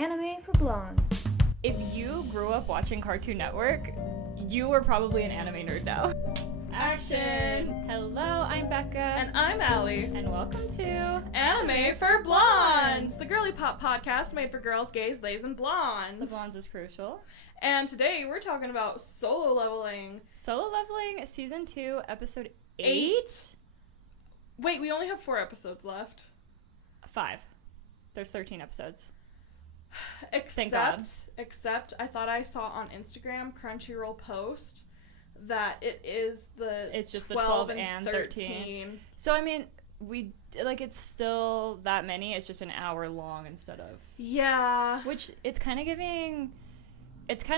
Anime for blondes. If you grew up watching Cartoon Network, you were probably an anime nerd now. Action! Hello, I'm Becca. And I'm Ali. And welcome to Anime for Blondes, the girly pop podcast made for girls, gays, lays, and blondes. The Blondes is Crucial. And today we're talking about Solo Leveling. Solo Leveling Season 2, Episode 8? 8? Wait, we only have 4 episodes left. 5. There's 13 episodes. Except I thought I saw on Instagram Crunchyroll post that it's just 12 and 13. So I mean, it's still that many. It's just an hour long instead of which it's kind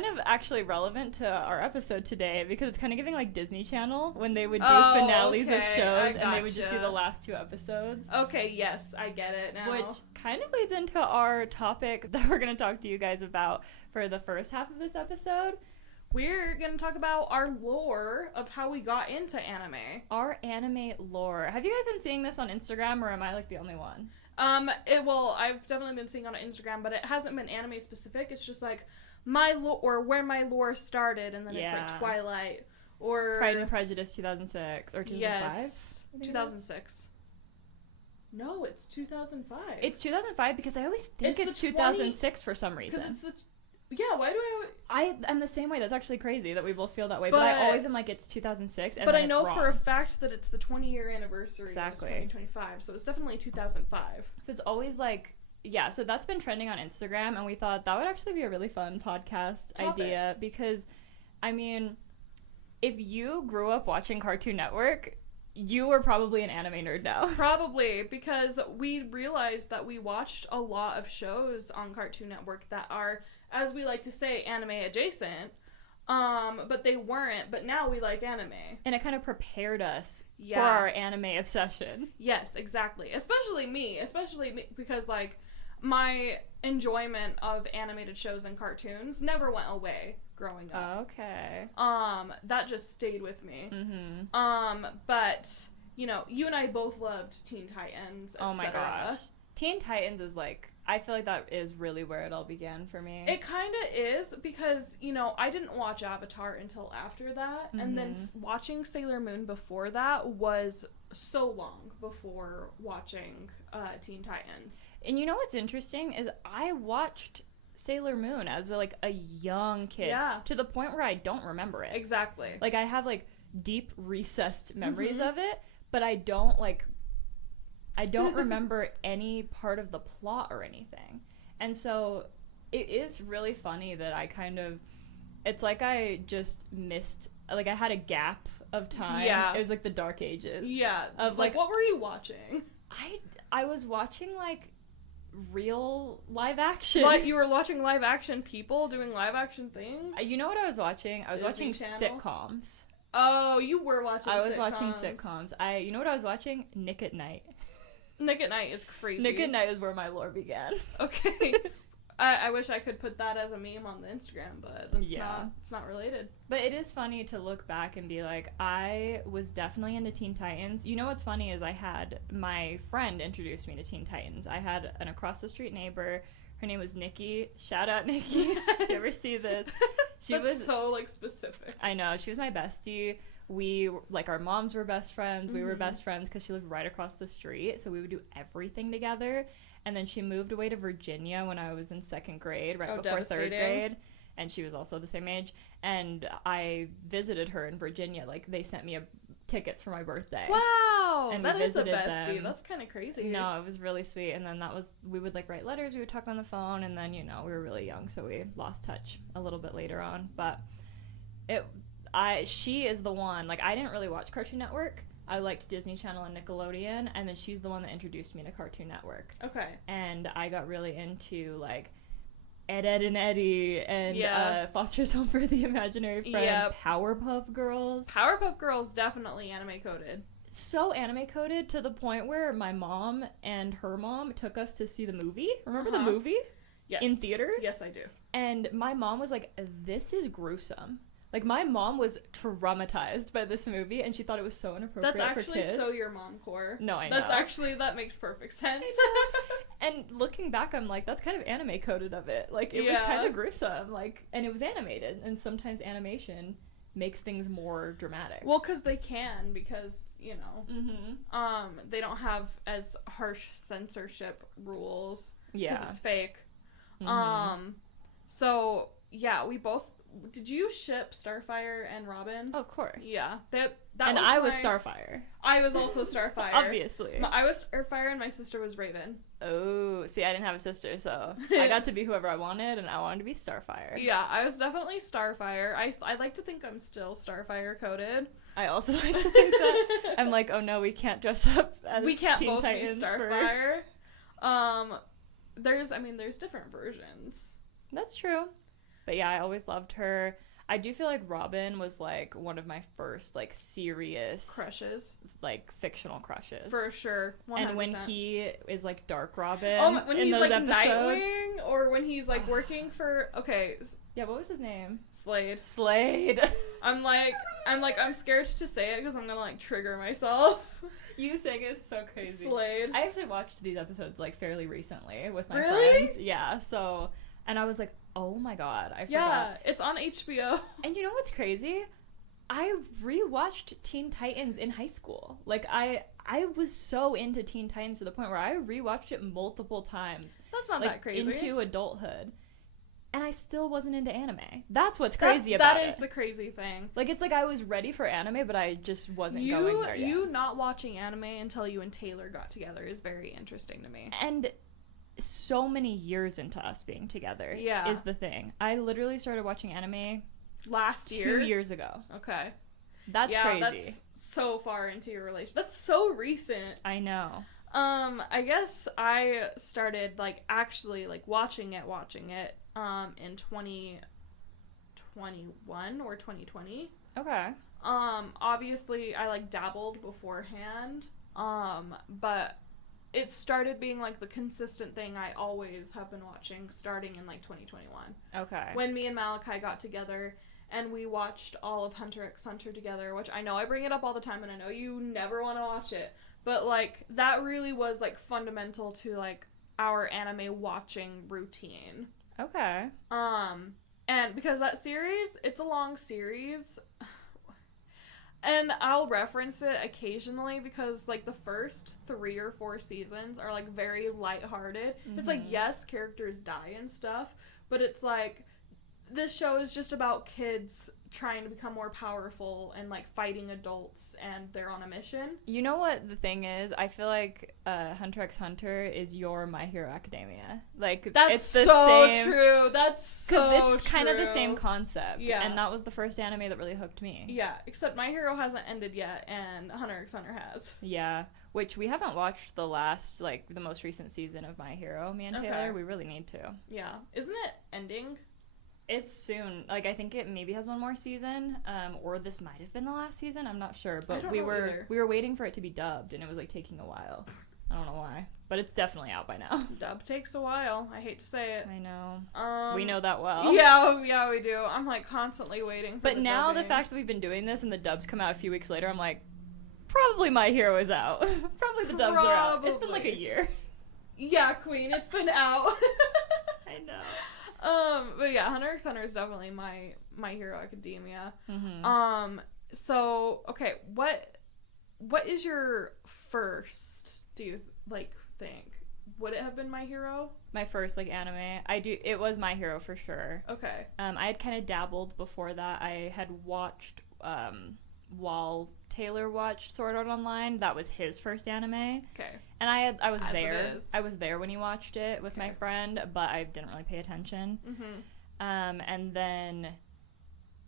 of actually relevant to our episode today because it's kind of giving like Disney Channel when they would do finales of shows and they would just do the last 2 episodes. Okay, yes, I get it now. Which kind of leads into our topic that we're going to talk to you guys about for the first half of this episode. We're going to talk about our lore of how we got into anime. Our anime lore. Have you guys been seeing this on Instagram, or am I like the only one? I've definitely been seeing it on Instagram, but it hasn't been anime specific. It's just like my lore, or where my lore started, and then it's like Twilight, or Pride and Prejudice 2006, or 2005? Yes, 2006. No, it's 2005. It's 2005 because I always think it's 2006 for some reason. Because it's why do I'm the same way. That's actually crazy that we both feel that way. But I always am like, it's 2006, and but then I know it's for a fact that it's the 20-year anniversary. Exactly. Of 2025, so it's definitely 2005. So it's always like, so that's been trending on Instagram, and we thought that would actually be a really fun podcast idea because, I mean, if you grew up watching Cartoon Network, you were probably an anime nerd now. Probably, because we realized that we watched a lot of shows on Cartoon Network that are, as we like to say, anime adjacent, but they weren't, but now we like anime. And it kind of prepared us for our anime obsession. Yes, exactly. Especially me, because, like, my enjoyment of animated shows and cartoons never went away growing up. Okay. That just stayed with me. Mm-hmm. But, you know, you and I both loved Teen Titans, etc. Oh my gosh. Teen Titans is like, I feel like that is really where it all began for me. It kind of is because, you know, I didn't watch Avatar until after that. Mm-hmm. And then watching Sailor Moon before that was so long before watching Teen Titans. And you know what's interesting is I watched Sailor Moon as a young kid to the point where I don't remember it. Exactly. Like, I have like deep recessed memories of it, but I don't remember any part of the plot or anything. And so it is really funny that it's like I just missed, like I had a gap of time. Yeah. It was like the Dark Ages. Yeah. Of like what were you watching? I was watching like real live action. What? You were watching live action people doing live action things? You know what I was watching? I was watching sitcoms. Oh, you were watching sitcoms. I was watching sitcoms. You know what I was watching? Nick at Night. Nick at Night is crazy. Nick at Night is where my lore began. Okay. I wish I could put that as a meme on the Instagram, but it's not related. But it is funny to look back and be like, I was definitely into Teen Titans. You know what's funny is I had my friend introduce me to Teen Titans. I had an across the street neighbor. Her name was Nikki. Shout out, Nikki. If you ever see this. She was so specific. I know. She was my bestie. We, our moms were best friends. We were best friends because she lived right across the street. So we would do everything together. And then she moved away to Virginia when I was in 2nd grade, before 3rd grade. And she was also the same age. And I visited her in Virginia. Like, they sent me tickets for my birthday. Wow! And that is a bestie. Them. That's kind of crazy. No, it was really sweet. And then we would, write letters. We would talk on the phone. And then, you know, we were really young. So we lost touch a little bit later on. But she is the one. Like, I didn't really watch Cartoon Network. I liked Disney Channel and Nickelodeon, and then she's the one that introduced me to Cartoon Network. Okay. And I got really into, Ed, Ed, and Eddie, and Foster's Home for the Imaginary Friend, Powerpuff Girls. Powerpuff Girls definitely anime-coded. So anime-coded to the point where my mom and her mom took us to see the movie. Remember the movie? Yes. In theaters? Yes, I do. And my mom was like, this is gruesome. Like, my mom was traumatized by this movie, and she thought it was so inappropriate for kids. That's actually so your mom core. No, I know. That makes perfect sense. And And looking back, I'm like, that's kind of anime coded of it. Like, it was kind of gruesome. Like, and it was animated. And sometimes animation makes things more dramatic. Well, because they can, because, you know, they don't have as harsh censorship rules. Yeah. Because it's fake. So, yeah, we both... Did you ship Starfire and Robin? Oh, of course. Yeah. I was Starfire. I was also Starfire. Obviously. I was Starfire and my sister was Raven. Oh, see, I didn't have a sister, so I got to be whoever I wanted, and I wanted to be Starfire. Yeah, I was definitely Starfire. I like to think I'm still Starfire coded. I also like to think that. I'm like, oh no, we can't dress up as we can't Teen both Titans be Starfire. There's different versions. That's true. But yeah, I always loved her. I do feel like Robin was, like, one of my first, like, serious... crushes. Like, fictional crushes. For sure. 100%. And when he is, like, Dark Robin when in he's, those like, episodes. Nightwing, or when he's, like, working for... Okay. Yeah, what was his name? Slade. I'm scared to say it because I'm gonna, like, trigger myself. You saying is so crazy. Slade. I actually watched these episodes, like, fairly recently with my Really? friends. Yeah, so... And I was like, oh my god, I forgot. Yeah, it's on HBO. And you know what's crazy? I rewatched Teen Titans in high school. Like, I was so into Teen Titans to the point where I rewatched it multiple times. That's not that crazy. Into adulthood. And I still wasn't into anime. That's what's crazy about it. That is the crazy thing. Like, it's like I was ready for anime, but I just wasn't going there yet. You not watching anime until you and Taylor got together is very interesting to me. And... so many years into us being together is the thing. I literally started watching anime last year? 2 years ago. Okay. That's crazy. That's so far into your relationship. That's so recent. I know. I guess I started, like, actually, like, watching it, in 2021 or 2020. Okay. Obviously, I, like, dabbled beforehand, but... it started being, like, the consistent thing I always have been watching starting in, like, 2021. Okay. When me and Malachi got together and we watched all of Hunter x Hunter together, which I know I bring it up all the time and I know you never want to watch it, but, like, that really was, like, fundamental to, like, our anime watching routine. Okay. And because that series, it's a long series... And I'll reference it occasionally because, like, the first 3 or 4 seasons are, like, very lighthearted. Mm-hmm. It's like, yes, characters die and stuff, but it's like, this show is just about kids trying to become more powerful and, like, fighting adults, and they're on a mission. You know what the thing is? I feel like Hunter x Hunter is your My Hero Academia. Like, that's it's the so same, true. That's so it's kind of the same concept. Yeah. And that was the first anime that really hooked me. Yeah, except My Hero hasn't ended yet, and Hunter x Hunter has. Yeah. Which we haven't watched the most recent season of My Hero, me and Taylor. We really need to. Yeah. Isn't it ending? It's soon. Like, I think it maybe has one more season, or this might have been the last season. I'm not sure, but we were waiting for it to be dubbed, and it was, like, taking a while. I don't know why, but it's definitely out by now. Dub takes a while. I hate to say it. I know. We know that well. Yeah, we do. I'm, like, constantly waiting for But now dubbing. The fact that we've been doing this and the dubs come out a few weeks later, I'm like, probably My Hero is out. Probably the dubs are out. It's been like a year. Yeah, Queen, it's been out. I know. But yeah, Hunter x Hunter is definitely my Hero Academia. Mm-hmm. So, okay, what is your first, do you, like, think? Would it have been My Hero? My first, like, anime? It was My Hero for sure. Okay. I had kind of dabbled before that. I had watched, while Taylor watched Sword Art Online. That was his first anime. Okay. And I was As there. it is. I was there when he watched it with my friend, but I didn't really pay attention. Mm-hmm. And then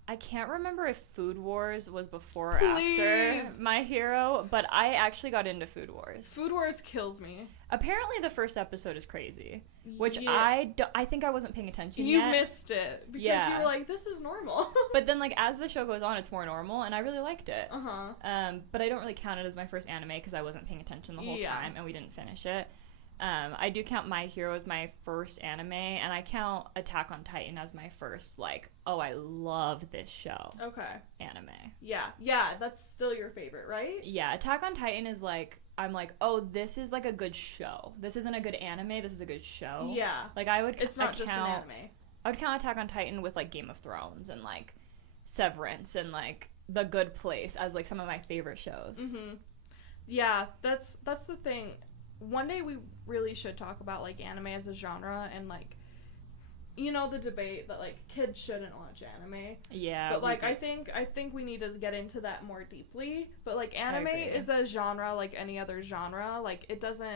I can't remember if Food Wars was before or after My Hero, but I actually got into Food Wars. Food Wars kills me. Apparently the first episode is crazy, which I think I wasn't paying attention You yet. missed it because you were like, this is normal. But then, like, as the show goes on, it's more normal, and I really liked it. Uh-huh. But I don't really count it as my first anime because I wasn't paying attention the whole time, and we didn't finish it. I do count My Hero as my first anime, and I count Attack on Titan as my first, like, oh, I love this show. Okay. Anime. Yeah, that's still your favorite, right? Yeah, Attack on Titan is like, I'm like, oh, this is like a good show. This isn't a good anime, this is a good show. Yeah. Like, I would It's not just an anime. I would count Attack on Titan with, like, Game of Thrones and, like, Severance and, like, The Good Place as, like, some of my favorite shows. Mm-hmm. Yeah, that's the thing. One day we really should talk about, like, anime as a genre and, like, you know, the debate that, like, kids shouldn't watch anime. Yeah. But, like, I think we need to get into that more deeply. But, like, anime is a genre like any other genre. Like, it doesn't...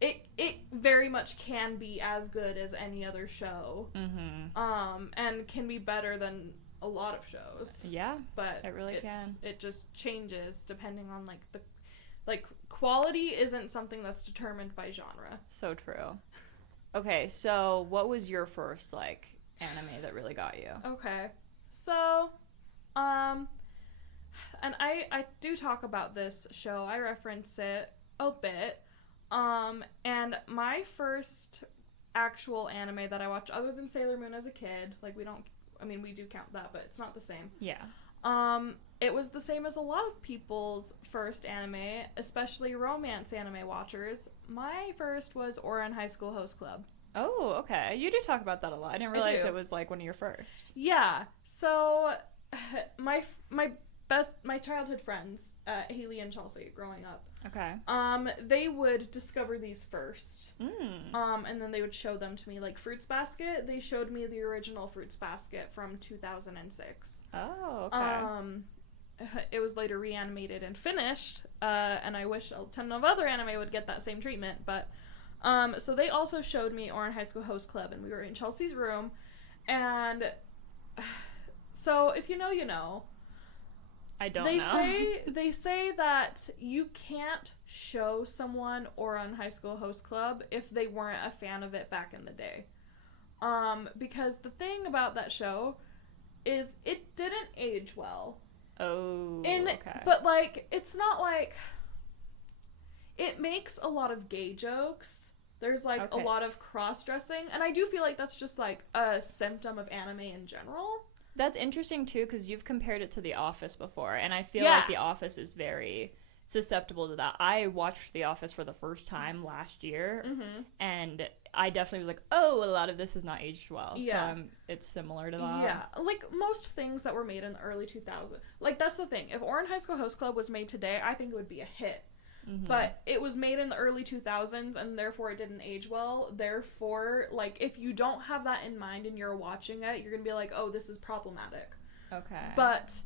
It very much can be as good as any other show. Mm-hmm. And can be better than a lot of shows. Yeah, but it really can. It just changes depending on, like, the... Like, quality isn't something that's determined by genre. So true. Okay, so what was your first, like, anime that really got you? Okay. So, and I do talk about this show. I reference it a bit. And my first actual anime that I watched, other than Sailor Moon as a kid, like, we do count that, but it's not the same. Yeah. It was the same as a lot of people's first anime, especially romance anime watchers. My first was Ouran High School Host Club. Oh, okay. You do talk about that a lot. I didn't realize it was, like, one of your first. Yeah. So, my childhood friends, Haley and Chelsea, growing up. Okay. They would discover these first. Mm. And then they would show them to me. Like, Fruits Basket, they showed me the original Fruits Basket from 2006. Oh, okay. It was later reanimated and finished, and I wish a ton of other anime would get that same treatment, but, so they also showed me Ouran High School Host Club, and we were in Chelsea's room, and, so, if you know, you know. I don't know. They say that you can't show someone Ouran High School Host Club if they weren't a fan of it back in the day. Because the thing about that show is it didn't age well. Oh, okay. But, like, it's not like... It makes a lot of gay jokes. There's, like, a lot of cross-dressing. And I do feel like that's just, like, a symptom of anime in general. That's interesting, too, because you've compared it to The Office before. And I feel like The Office is very susceptible to that. I watched The Office for the first time last year, and I definitely was like, oh, a lot of this has not aged well. Yeah. So it's similar to that. Yeah. Like, most things that were made in the early 2000s. Like, that's the thing. If Ouran High School Host Club was made today, I think it would be a hit. Mm-hmm. But it was made in the early 2000s, and therefore it didn't age well. Therefore, like, if you don't have that in mind and you're watching it, you're gonna be like, oh, this is problematic. Okay. But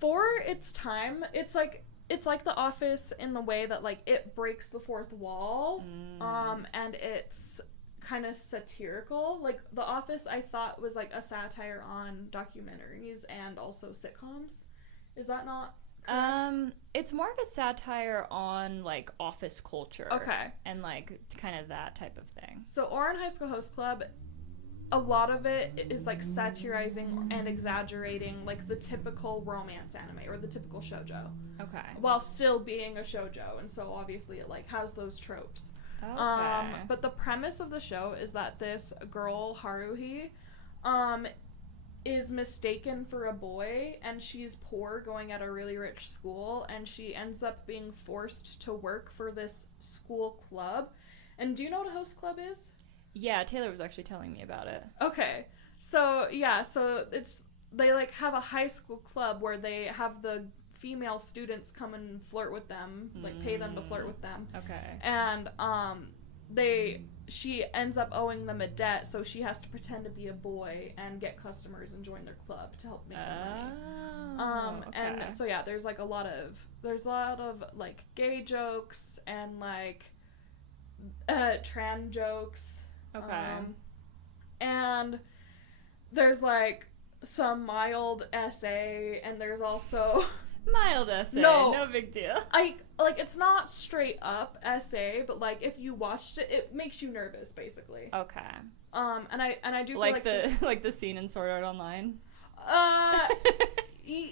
for its time, it's like The Office in the way that, like, it breaks the fourth wall, and it's kind of satirical. Like, The Office, I thought, was, like, a satire on documentaries and also sitcoms. Is that not correct? It's more of a satire on, like, office culture. Okay. And, like, kind of that type of thing. So, Ouran High School Host Club, a lot of it is, like, satirizing and exaggerating, like, the typical romance anime or the typical shoujo. Okay. While still being a shoujo, and so obviously it, like, has those tropes. Okay. But the premise of the show is that this girl, Haruhi, is mistaken for a boy, and she's poor, going at a really rich school, and she ends up being forced to work for this school club. And do you know what a host club is? Yeah, Taylor was actually telling me about it. Okay. So, yeah, so they, like, have a high school club where they have the female students come and flirt with them, like, pay them to flirt with them. Okay. And, she ends up owing them a debt, so she has to pretend to be a boy and get customers and join their club to help make them money. Okay. And so, yeah, there's a lot of, like, gay jokes and, like, trans jokes. Okay. And there's, like, some mild essay, and there's also... Mild essay, no big deal. It's not straight up essay, but, like, if you watched it, it makes you nervous, basically. Okay. And I do feel like the scene in Sword Art Online.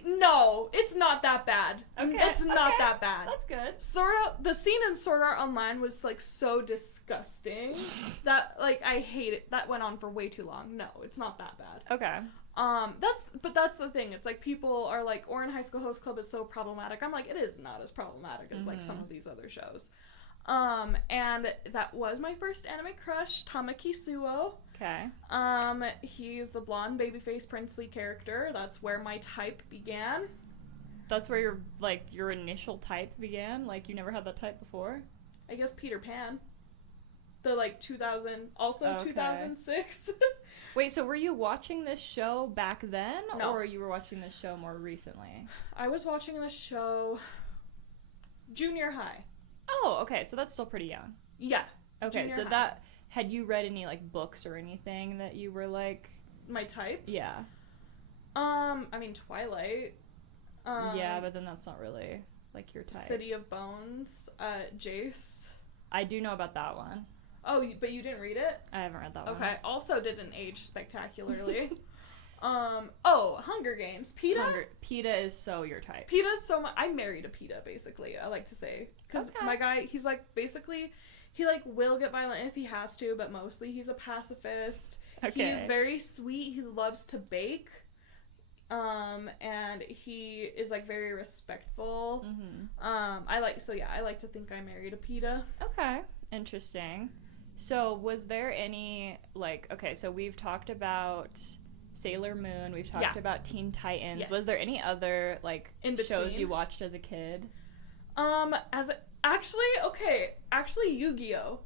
No, it's not that bad. Okay, it's not that bad. That's good. The scene in Sword Art Online was like so disgusting that like I hate it. That went on for way too long. No, it's not that bad. Okay. That's the thing. It's like people are like, Ouran High School Host Club is so problematic. I'm like, it is not as problematic as like some of these other shows. And that was my first anime crush, Tamaki Suo. Okay. He's the blonde babyface princely character. That's where my type began. That's where your initial type began? Like, you never had that type before? I guess Peter Pan. The, like, 2006. Wait, so were you watching this show back then? No. Or you were watching this show more recently? I was watching this show junior high. Oh, okay, so that's still pretty young. Yeah. Okay, so high. Had you read any, like, books or anything that you were, like... My type? Yeah. I mean, Twilight. Yeah, but then that's not really, like, your type. City of Bones, Jace. I do know about that one. Oh, but you didn't read it? I haven't read that one. Okay, also didn't age spectacularly. Hunger Games. PETA? PETA is so your type. PETA's so much... I married a PETA, basically, I like to say. Because my guy, he's, like, basically... He, like, will get violent if he has to, but mostly he's a pacifist. Okay. He's very sweet. He loves to bake. And he is, like, very respectful. Mm-hmm. I like to think I married a PETA. Okay. Interesting. So, was there any, like... Okay, so we've talked about Sailor Moon. We've talked about Teen Titans. Yes. Was there any other, like, shows you watched as a kid? Actually, Yu-Gi-Oh!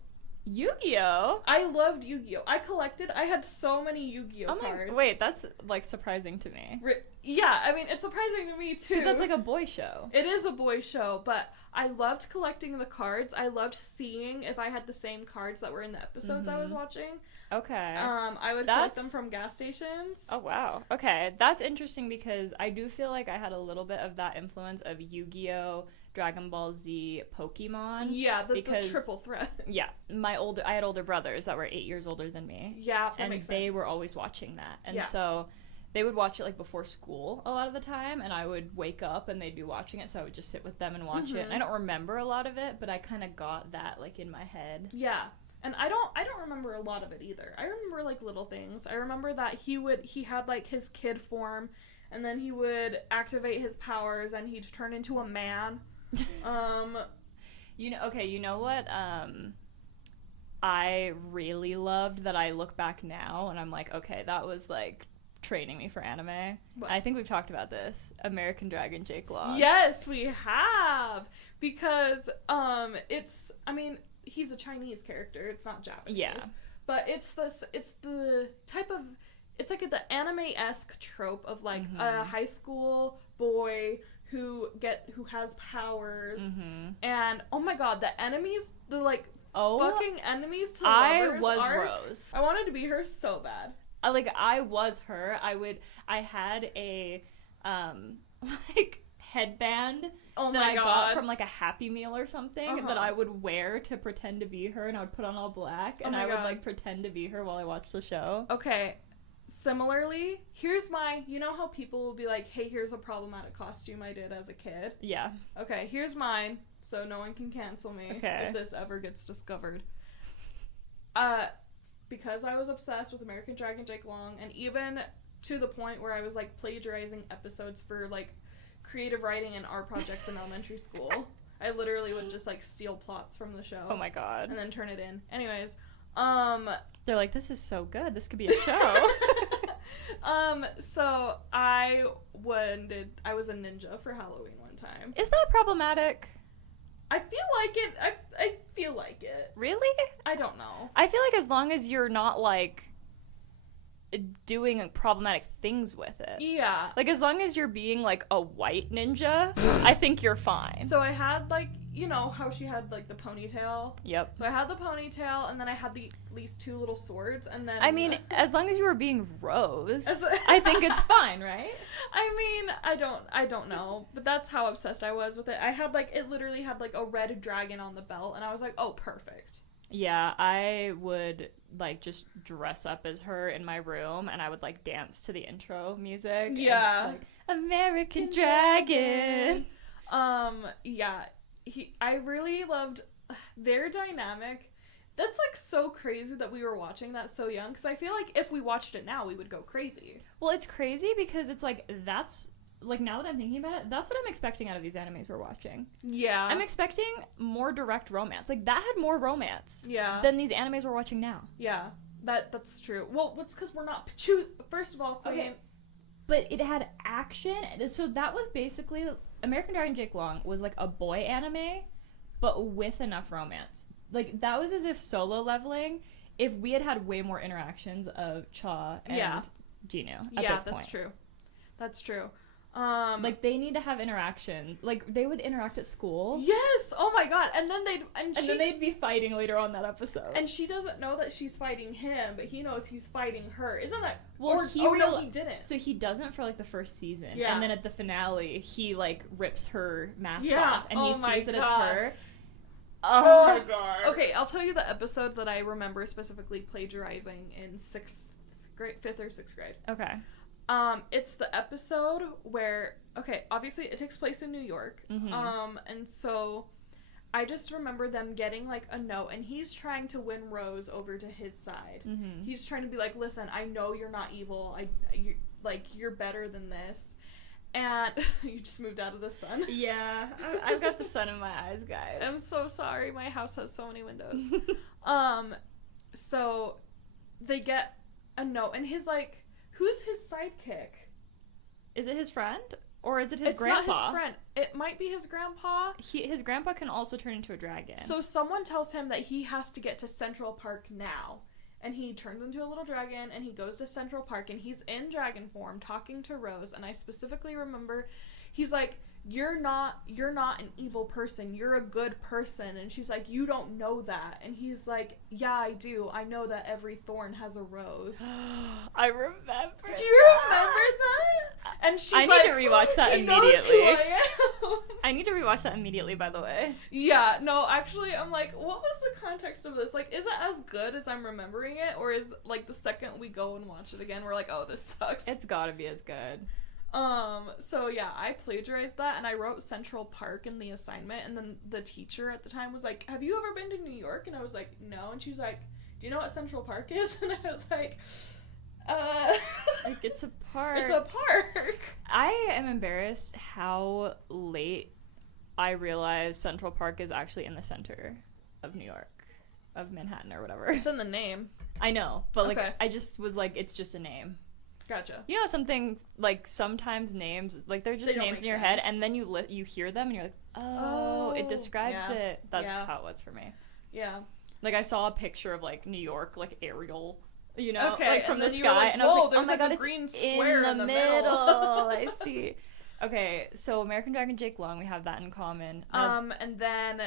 Yu-Gi-Oh? I loved Yu-Gi-Oh! I had so many Yu-Gi-Oh! Cards. Wait, that's, like, surprising to me. Yeah, I mean, it's surprising to me, too. Because that's, like, a boy show. It is a boy show, but I loved collecting the cards. I loved seeing if I had the same cards that were in the episodes I was watching. Okay. I would collect them from gas stations. Oh, wow. Okay, that's interesting because I do feel like I had a little bit of that influence of Yu-Gi-Oh!, Dragon Ball Z, Pokemon. Yeah, the triple threat. Yeah, I had older brothers that were 8 years older than me. Yeah, that makes sense. And they were always watching that. And so they would watch it, like, before school a lot of the time, and I would wake up and they'd be watching it, so I would just sit with them and watch it. And I don't remember a lot of it, but I kind of got that, like, in my head. Yeah. And I don't remember a lot of it either. I remember, like, little things. I remember that he had, like, his kid form, and then he would activate his powers, and he'd turn into a man. You know what I really loved that I look back now and I'm like, okay, that was like training me for anime. What? I think we've talked about this. American Dragon Jake Long. Yes, we have. Because he's a Chinese character. It's not Japanese. Yeah. But it's the type of, it's like the anime-esque trope of like a high school boy who has powers, and oh my god, the enemies, fucking enemies to lovers Rose. I wanted to be her so bad. I was her. I had a like headband that I got from like a Happy Meal or something that I would wear to pretend to be her, and I would put on all black and I would like pretend to be her while I watched the show. Okay. Similarly, here's you know how people will be like, hey, here's a problematic costume I did as a kid? Yeah. Okay, here's mine, so no one can cancel me if this ever gets discovered. Because I was obsessed with American Dragon Jake Long, and even to the point where I was, like, plagiarizing episodes for, like, creative writing and art projects in elementary school. I literally would just, like, steal plots from the show. Oh my god. And then turn it in. Anyways, they're like, this is so good. This could be a show. So I was a ninja for Halloween one time. Is that problematic? I feel like it. I feel like it. Really? I don't know. I feel like as long as you're not, like, doing problematic things with it. Yeah. Like, as long as you're being, like, a white ninja, I think you're fine. So I had, like, you know how she had, like, the ponytail? Yep. So I had the ponytail, and then I had at least 2 little swords, and then... I mean, as long as you were being Rose, I think it's fine, right? I mean, I don't know, but that's how obsessed I was with it. I had, like, it literally had, like, a red dragon on the belt, and I was like, oh, perfect. Yeah, I would, like, just dress up as her in my room, and I would, like, dance to the intro music. Yeah. And, like, American Dragon. Yeah, I really loved their dynamic. That's like so crazy that we were watching that so young, because I feel like if we watched it now, we would go crazy. Well, it's crazy because it's like, that's, like, now that I'm thinking about it, that's what I'm expecting out of these animes we're watching. Yeah. I'm expecting more direct romance. Like, that had more romance than these animes we're watching now. Yeah, that's true. Well, it's because we're not... First of all, okay, but it had action. So that was basically... American Dragon Jake Long was like a boy anime, but with enough romance. Like, that was as if Solo Leveling, if we had way more interactions of Cha and Jin-woo at this point. Yeah, that's true. That's true. Like, they need to have interaction. Like, they would interact at school. Yes! Oh my god. And then they'd be fighting later on that episode. And she doesn't know that she's fighting him, but he knows he's fighting her. Isn't that... Well, no, he didn't. So he doesn't for, like, the first season. Yeah. And then at the finale, he, like, rips her mask off. And he sees that it's her. Oh my god. Okay, I'll tell you the episode that I remember specifically plagiarizing in 5th or 6th grade. Okay. It's the episode where, okay, obviously it takes place in New York. Mm-hmm. And so I just remember them getting, like, a note, and he's trying to win Rose over to his side. Mm-hmm. He's trying to be like, listen, I know you're not evil. You're better than this. And you just moved out of the sun. Yeah, I've got the sun in my eyes, guys. I'm so sorry. My house has so many windows. So they get a note, and he's like, who's his sidekick? Is it his friend? Or is it his grandpa? It's not his friend. It might be his grandpa. His grandpa can also turn into a dragon. So someone tells him that he has to get to Central Park now. And he turns into a little dragon, and he goes to Central Park, and he's in dragon form talking to Rose. And I specifically remember, he's like, you're not an evil person, you're a good person. And she's like, you don't know that. And he's like, yeah, I do. I know that every thorn has a rose. I remember. Do you remember that? And she's like, I need to rewatch that immediately. Knows who I am. I need to rewatch that immediately, by the way. Yeah, no, actually, I'm like, what was the context of this? Like, is it as good as I'm remembering it? Or is, like, the second we go and watch it again, we're like, oh, this sucks? It's gotta be as good. So yeah, I plagiarized that, and I wrote Central Park in the assignment, and then the teacher at the time was like, have you ever been to New York? And I was like, no. And she was like, do you know what Central Park is? And I was like, like, it's a park. It's a park. I am embarrassed how late I realized Central Park is actually in the center of New York, of Manhattan or whatever. It's in the name. I know, but like, okay. I just was like, it's just a name. Gotcha. You know, something like sometimes names, like they're just names in your head, and then you hear them and you're like, oh, it describes it. That's how it was for me. Yeah. Like, I saw a picture of like New York, like aerial, you know, okay, like from the sky, like, and I was like, there's oh my god, a it's green square in the middle. I see. Okay, so American Dragon Jake Long, we have that in common. And then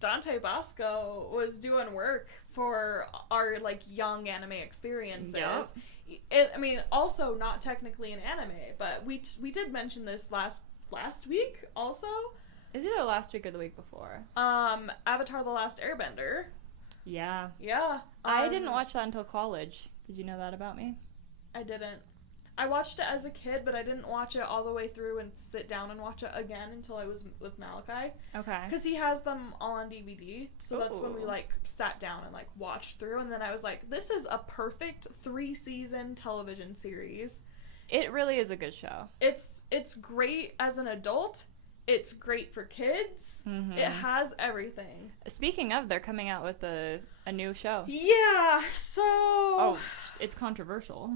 Dante Bosco was doing work for our, like, young anime experiences. Yep. Also not technically an anime, but we did mention this last week also. Is it the last week or the week before? Avatar: The Last Airbender. Yeah. Yeah. I didn't watch that until college. Did you know that about me? I didn't. I watched it as a kid, but I didn't watch it all the way through and sit down and watch it again until I was with Malachi. Okay. Because he has them all on DVD, so that's when we, like, sat down and, like, watched through, and then I was like, this is a perfect 3-season television series. It really is a good show. It's great as an adult. It's great for kids. Mm-hmm. It has everything. Speaking of, they're coming out with a new show. Yeah, so... Oh, it's controversial.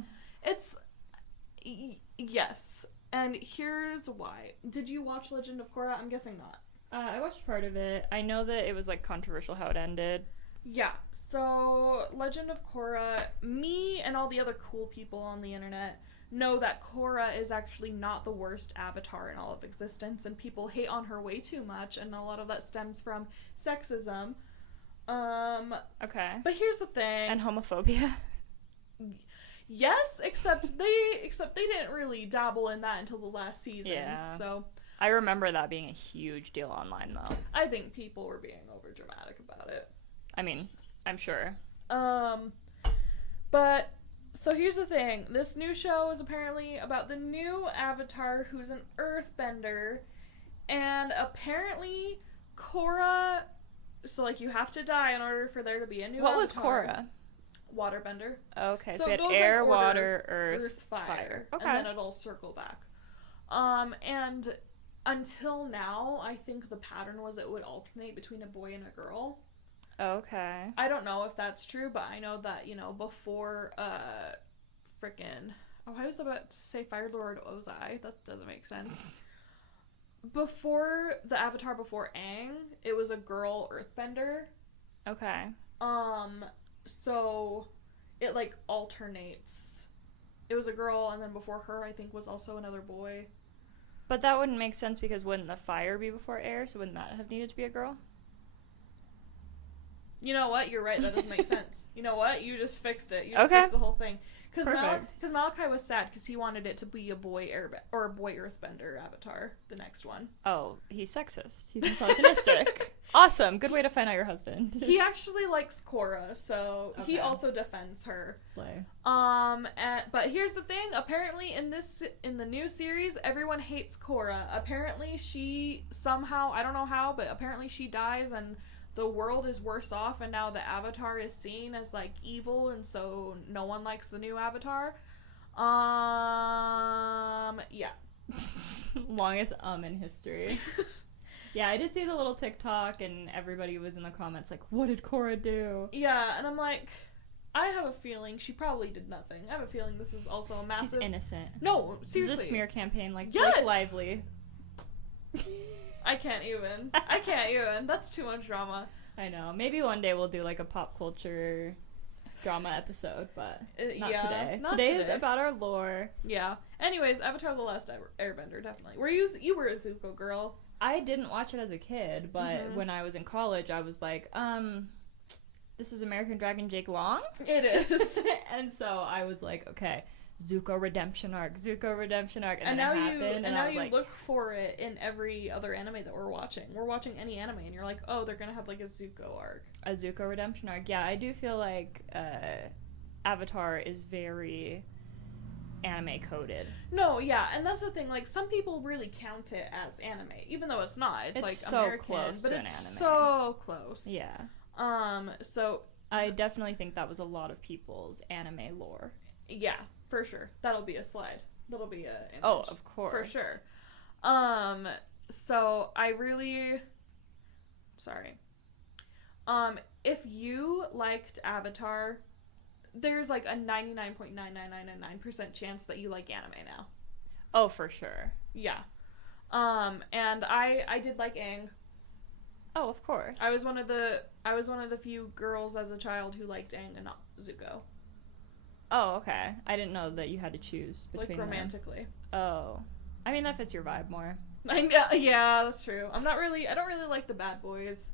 Yes, and here's why. Did you watch Legend of Korra? I'm guessing not. I watched part of it. I know that it was, like, controversial how it ended. Yeah, so Legend of Korra, me and all the other cool people on the internet know that Korra is actually not the worst avatar in all of existence, and people hate on her way too much, and a lot of that stems from sexism. Okay. But here's the thing. And homophobia. Yes, except they didn't really dabble in that until the last season. Yeah. So I remember that being a huge deal online, though. I think people were being overdramatic about it. I mean, I'm sure. But So here's the thing. This new show is apparently about the new Avatar who's an earthbender. And apparently Korra... So, like, you have to die in order for there to be a new What Avatar. was Korra? Waterbender. Okay, so So we it had goes air, like water, earth, Earth, fire. Okay. And then it'll circle back. And until now, I think the pattern was it would alternate between a boy and a girl. Okay. I don't know if that's true, but I know that, you know, before, frickin'... Oh, I was about to say Fire Lord Ozai. That doesn't make sense. Before the Avatar before Aang, it was a girl earthbender. Okay. So it, like, alternates. It was a girl, and then before her, I think, was also another boy. But that wouldn't make sense because wouldn't the fire be before air? So wouldn't that have needed to be a girl? You know what? You're right. That doesn't make sense. You know what? You just fixed it. You just Okay. fixed the whole thing. Because Perfect. Malachi was sad because he wanted it to be a boy or a boy earthbender Avatar, the next one. Oh, he's sexist. He's misogynistic. Awesome. Good way to find out your husband. He actually likes Korra, so he Okay. also defends her. Slay. But here's the thing. Apparently, in the new series, everyone hates Korra. Apparently, she somehow, I don't know how, but apparently she dies and the world is worse off, and now the Avatar is seen as, like, evil, and so no one likes the new Avatar. Yeah. Longest in history. Yeah, I did see the little TikTok, and everybody was in the comments like, what did Korra do? Yeah, and I'm like, I have a feeling she probably did nothing. I have a feeling this is also a massive... She's innocent. No, seriously. This is a smear campaign, like, Yes! Blake Lively. I can't even. That's too much drama. I know. Maybe one day we'll do, like, a pop culture drama episode, but not yeah, today. not Today is today. about our lore. Yeah. Anyways, Avatar: The Last Airbender, definitely. You were a Zuko girl. I didn't watch it as a kid, but Mhm. when I was in college, I was like, this is American Dragon Jake Long? It is. And so I was like, okay, Zuko redemption arc. And now then it happened, now you like, look for it in every other anime that we're watching. We're watching any anime, and you're like, oh, they're gonna have, like, a Zuko arc. a Zuko redemption arc. Yeah, I do feel like Avatar is very anime coded. No, yeah, and that's the thing. Like, some people really count it as anime, even though it's not. It's like so American, close but to an it's anime. so close. Yeah. So I definitely think that was a lot of people's anime lore. yeah, for sure. That'll be a slide. That'll be a image. Oh, of course. For sure. So I really... Sorry. If you liked Avatar, there's like a 99.99999% chance that you like anime now. Oh, for sure. Yeah. And I did like Aang. Oh, of course. I was one of the few girls as a child who liked Aang and not Zuko. Oh, okay. I didn't know that you had to choose between Like, romantically. them. Oh. I mean, that fits your vibe more. Yeah, that's true. I don't really like the bad boys.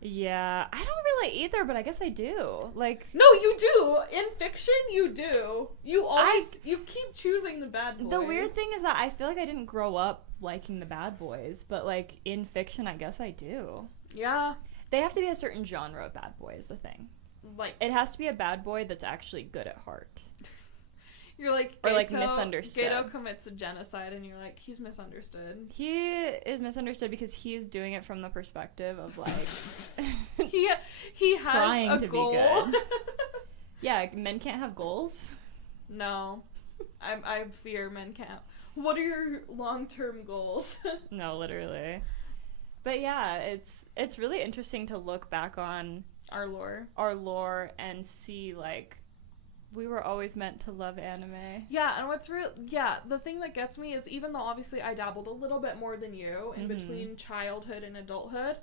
Yeah. I don't really either, but I guess I do. Like, No, you do. In fiction, you do. You keep choosing the bad boys. the weird thing is that I feel like I didn't grow up liking the bad boys, but, like, in fiction, I guess I do. Yeah. They have to be a certain genre of bad boy is the thing. Like, It has to be a bad boy that's actually good at heart. you're like, Or, like, Gato- misunderstood. Gato commits a genocide, and you're like, he's misunderstood. He is misunderstood because he's doing it from the perspective of, like... He has Trying a to be goal. good. Yeah, men can't have goals. No. I fear men can't. What are your long-term goals? No, literally. But yeah, it's really interesting to look back on Our lore. our lore and see, like, we were always meant to love anime. Yeah, and the thing that gets me is, even though obviously I dabbled a little bit more than you in between childhood and adulthood,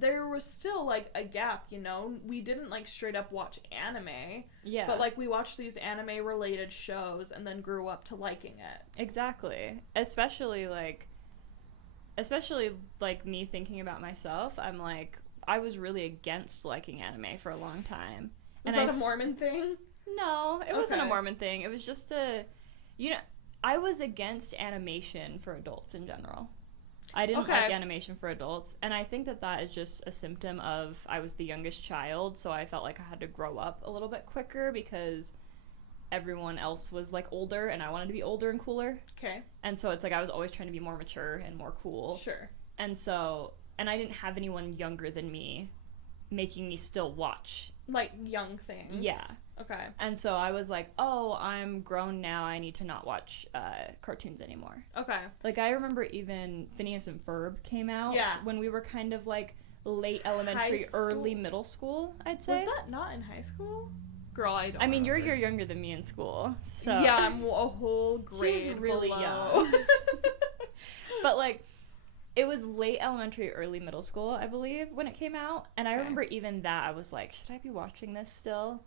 there was still, like, a gap, you know? We didn't, like, straight up watch anime. Yeah. But, like, we watched these anime-related shows and then grew up to liking it. Exactly. Especially, me thinking about myself, I'm like, I was really against liking anime for a long time. Was that a Mormon thing? No, it wasn't a Okay. Mormon thing. It was just I was against animation for adults in general. I didn't like animation for adults, and I think that is just a symptom of I was the youngest child, so I felt like I had to grow up a little bit quicker because everyone else was like older and I wanted to be older and cooler. Okay. And so it's like I was always trying to be more mature and more cool. Sure. And so, and I didn't have anyone younger than me making me still watch. Like young things. Yeah. Okay. And so I was like, oh, I'm grown now. I need to not watch cartoons anymore. Okay. Like, I remember even Phineas and Ferb came out when we were kind of like late elementary, early middle school, I'd say. Was that not in high school? Girl, I don't mean, remember. you're younger than me in school. So. Yeah, I'm a whole grade She was really below. young. But like, it was late elementary, early middle school, I believe, when it came out. And I remember even that, I was like, should I be watching this still?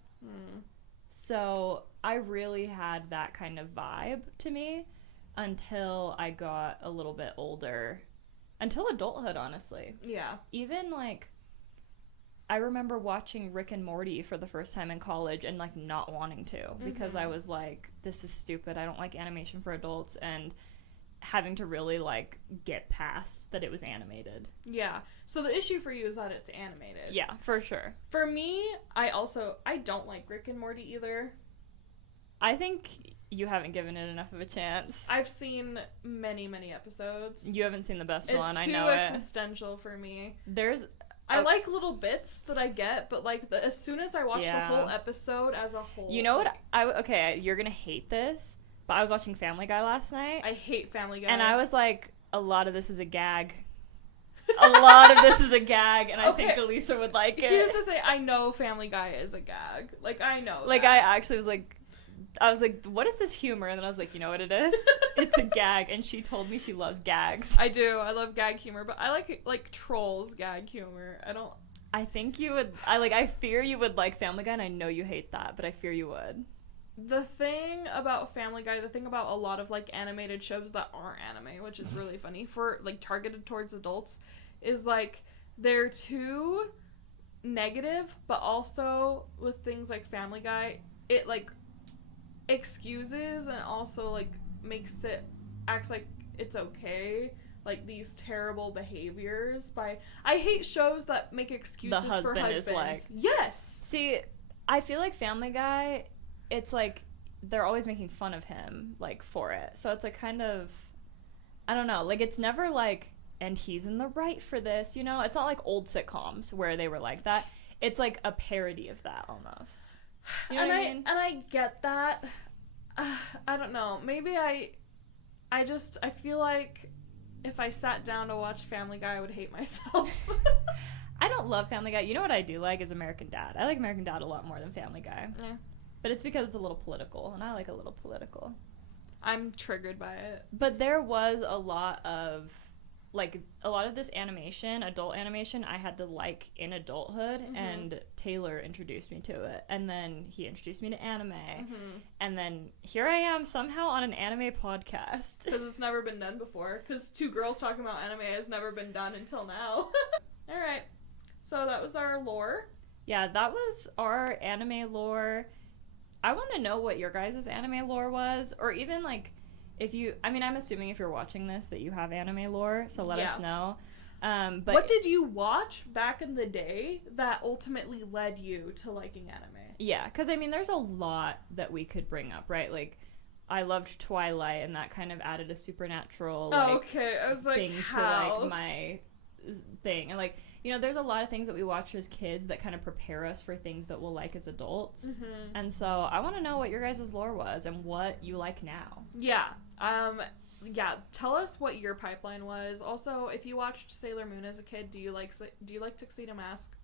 So I really had that kind of vibe to me until I got a little bit older. Until adulthood, honestly. Yeah. Even, like, I remember watching Rick and Morty for the first time in college and, like, not wanting to. Because I was like, this is stupid. I don't like animation for adults. And having to really, like, get past that it was animated. Yeah. So the issue for you is that it's animated. Yeah, for sure. For me, I don't like Rick and Morty either. I think you haven't given it enough of a chance. I've seen many, many episodes. You haven't seen the best one, I know It's too existential for me. I like little bits that I get, but, like, as soon as I watch the whole episode as a whole... You know what? Okay, you're gonna hate this, but I was watching Family Guy last night. I hate Family Guy. And I was like, a lot of this is a gag. A lot of this is a gag, and I think Alisa would like it. Here's the thing. I know Family Guy is a gag. Like, I know Like, that. I actually was like... I was like, what is this humor? And then I was like, you know what it is? It's a gag. And she told me she loves gags. I do. I love gag humor, but I like Trolls gag humor. I think you would... I fear you would like Family Guy, and I know you hate that, but I fear you would. The thing about Family Guy, the thing about a lot of, like, animated shows that aren't anime, which is really funny, for, like, targeted towards adults, is, like, they're too negative, but also with things like Family Guy, it, like, excuses and also, like, acts like it's okay, like, these terrible behaviors I hate shows that make excuses for husbands. Is like, yes! See, I feel like Family Guy, it's like, they're always making fun of him, like, for it. So it's, like, kind of, I don't know, like, it's never, like, and he's in the right for this, you know? It's not like old sitcoms where they were like that. It's, like, a parody of that, almost. You know what I mean? And I get that. I don't know. Maybe I feel like if I sat down to watch Family Guy, I would hate myself. I don't love Family Guy. You know what I do like is American Dad. I like American Dad a lot more than Family Guy. Yeah. But it's because it's a little political, and I like a little political. I'm triggered by it. But there was a lot of this animation, adult animation, I had to like in adulthood, and Taylor introduced me to it. And then he introduced me to anime. And then here I am somehow on an anime podcast. Because it's never been done before. Because two girls talking about anime has never been done until now. Alright. So that was our lore. Yeah, that was our anime lore. I want to know what your guys' anime lore was. Or even, like, I'm assuming if you're watching this that you have anime lore, so let us know. But what did you watch back in the day that ultimately led you to liking anime? Yeah, because, there's a lot that we could bring up, right? Like, I loved Twilight, and that kind of added a supernatural, I was like, thing how? to, like, my thing. And, like, there's a lot of things that we watch as kids that kind of prepare us for things that we'll like as adults. And so I want to know what your guys' lore was and what you like now. Yeah. Tell us what your pipeline was. Also, if you watched Sailor Moon as a kid, do you like Tuxedo Mask?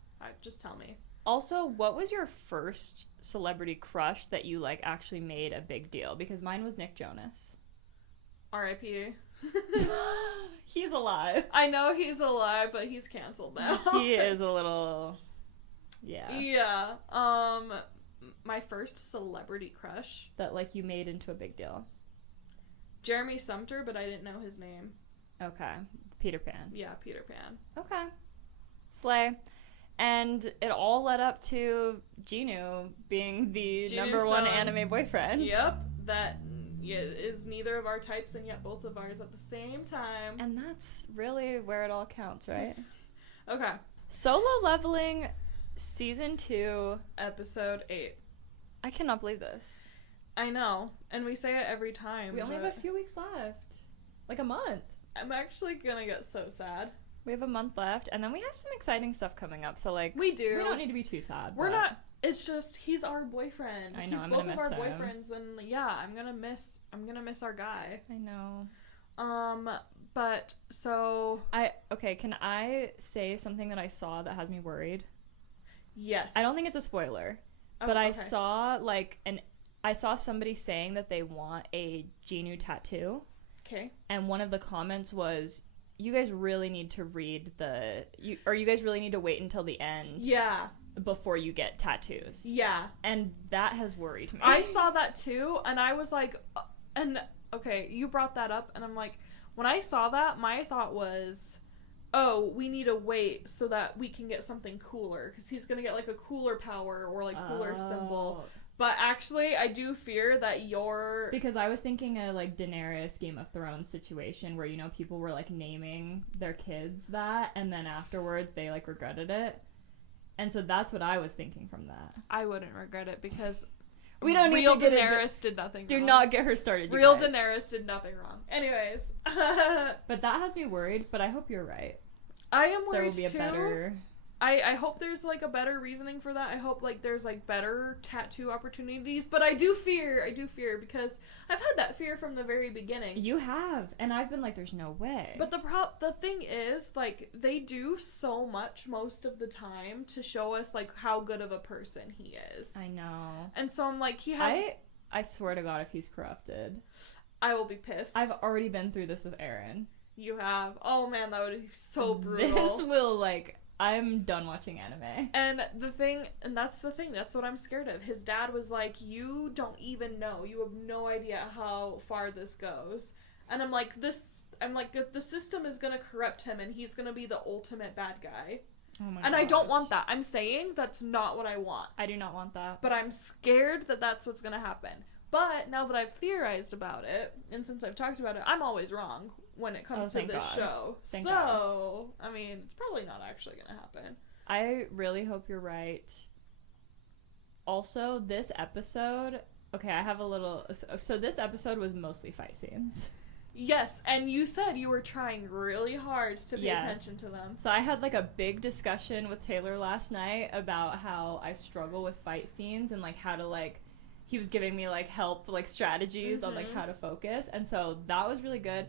Just tell me. Also, what was your first celebrity crush that you, like, actually made a big deal? Because mine was Nick Jonas. R.I.P. He's alive. I know he's alive, but he's canceled now. He is a little... Yeah. Yeah. My first celebrity crush. That, like, you made into a big deal. Jeremy Sumter, but I didn't know his name. Okay. Peter Pan. Yeah, Peter Pan. Okay. Slay. And it all led up to Jin-woo being the number one anime boyfriend. Yep. That, is neither of our types and yet both of ours at the same time. And that's really where it all counts, right? Okay. Solo Leveling Season 2. Episode 8. I cannot believe this. I know. And we say it every time. We only have a few weeks left. Like a month. I'm actually gonna get so sad. We have a month left, and then we have some exciting stuff coming up, so, like... We do. We don't need to be too sad. We're not... It's just, he's our boyfriend. I know, he's I'm both gonna of miss our him. boyfriends, and yeah, I'm gonna miss our guy. I know. But, so... Okay, can I say something that I saw that has me worried? Yes. I don't think it's a spoiler, but okay. I saw, like, I saw somebody saying that they want a Jin-woo tattoo. Okay. And one of the comments was, you guys really need to read you guys really need to wait until the end. Yeah. Before you get tattoos. Yeah. And that has worried me. I saw that too, and I was like, okay, you brought that up, and I'm like, when I saw that, my thought was, oh, we need to wait so that we can get something cooler, because he's gonna get, like, a cooler power or, like, cooler symbol. But actually, I do fear that because I was thinking a, like, Daenerys Game of Thrones situation where, you know, people were, like, naming their kids that, and then afterwards they, like, regretted it. And so that's what I was thinking from that. I wouldn't regret it because we don't need real to Daenerys did nothing wrong. Do not get her started, you Real guys. Daenerys did nothing wrong. Anyways. But that has me worried, but I hope you're right. I am worried too. There will be a better... I hope there's, like, a better reasoning for that. I hope, like, there's, like, better tattoo opportunities. But I do fear because I've had that fear from the very beginning. You have. And I've been like, there's no way. But the thing is, like, they do so much most of the time to show us, like, how good of a person he is. I know. And so I'm like, he has... I swear to God, if he's corrupted, I will be pissed. I've already been through this with Aaron. You have. Oh, man, that would be so brutal. This will, like... I'm done watching anime. And that's the thing, that's what I'm scared of. His dad was like, you don't even know. You have no idea how far this goes. And I'm like, the system is gonna corrupt him and he's gonna be the ultimate bad guy. Oh my and gosh. I don't want that. I'm saying that's not what I want. I do not want that. But I'm scared that that's what's gonna happen. But now that I've theorized about it, and since I've talked about it, I'm always wrong when it comes to this show. Thank God. I mean, it's probably not actually gonna happen. I really hope you're right. Also, this episode... Okay, I have a little... So this episode was mostly fight scenes. Yes, and you said you were trying really hard to pay attention to them. So I had, like, a big discussion with Taylor last night about how I struggle with fight scenes and, like, how to, like... He was giving me, like, help, like, strategies on, like, how to focus. And so that was really good.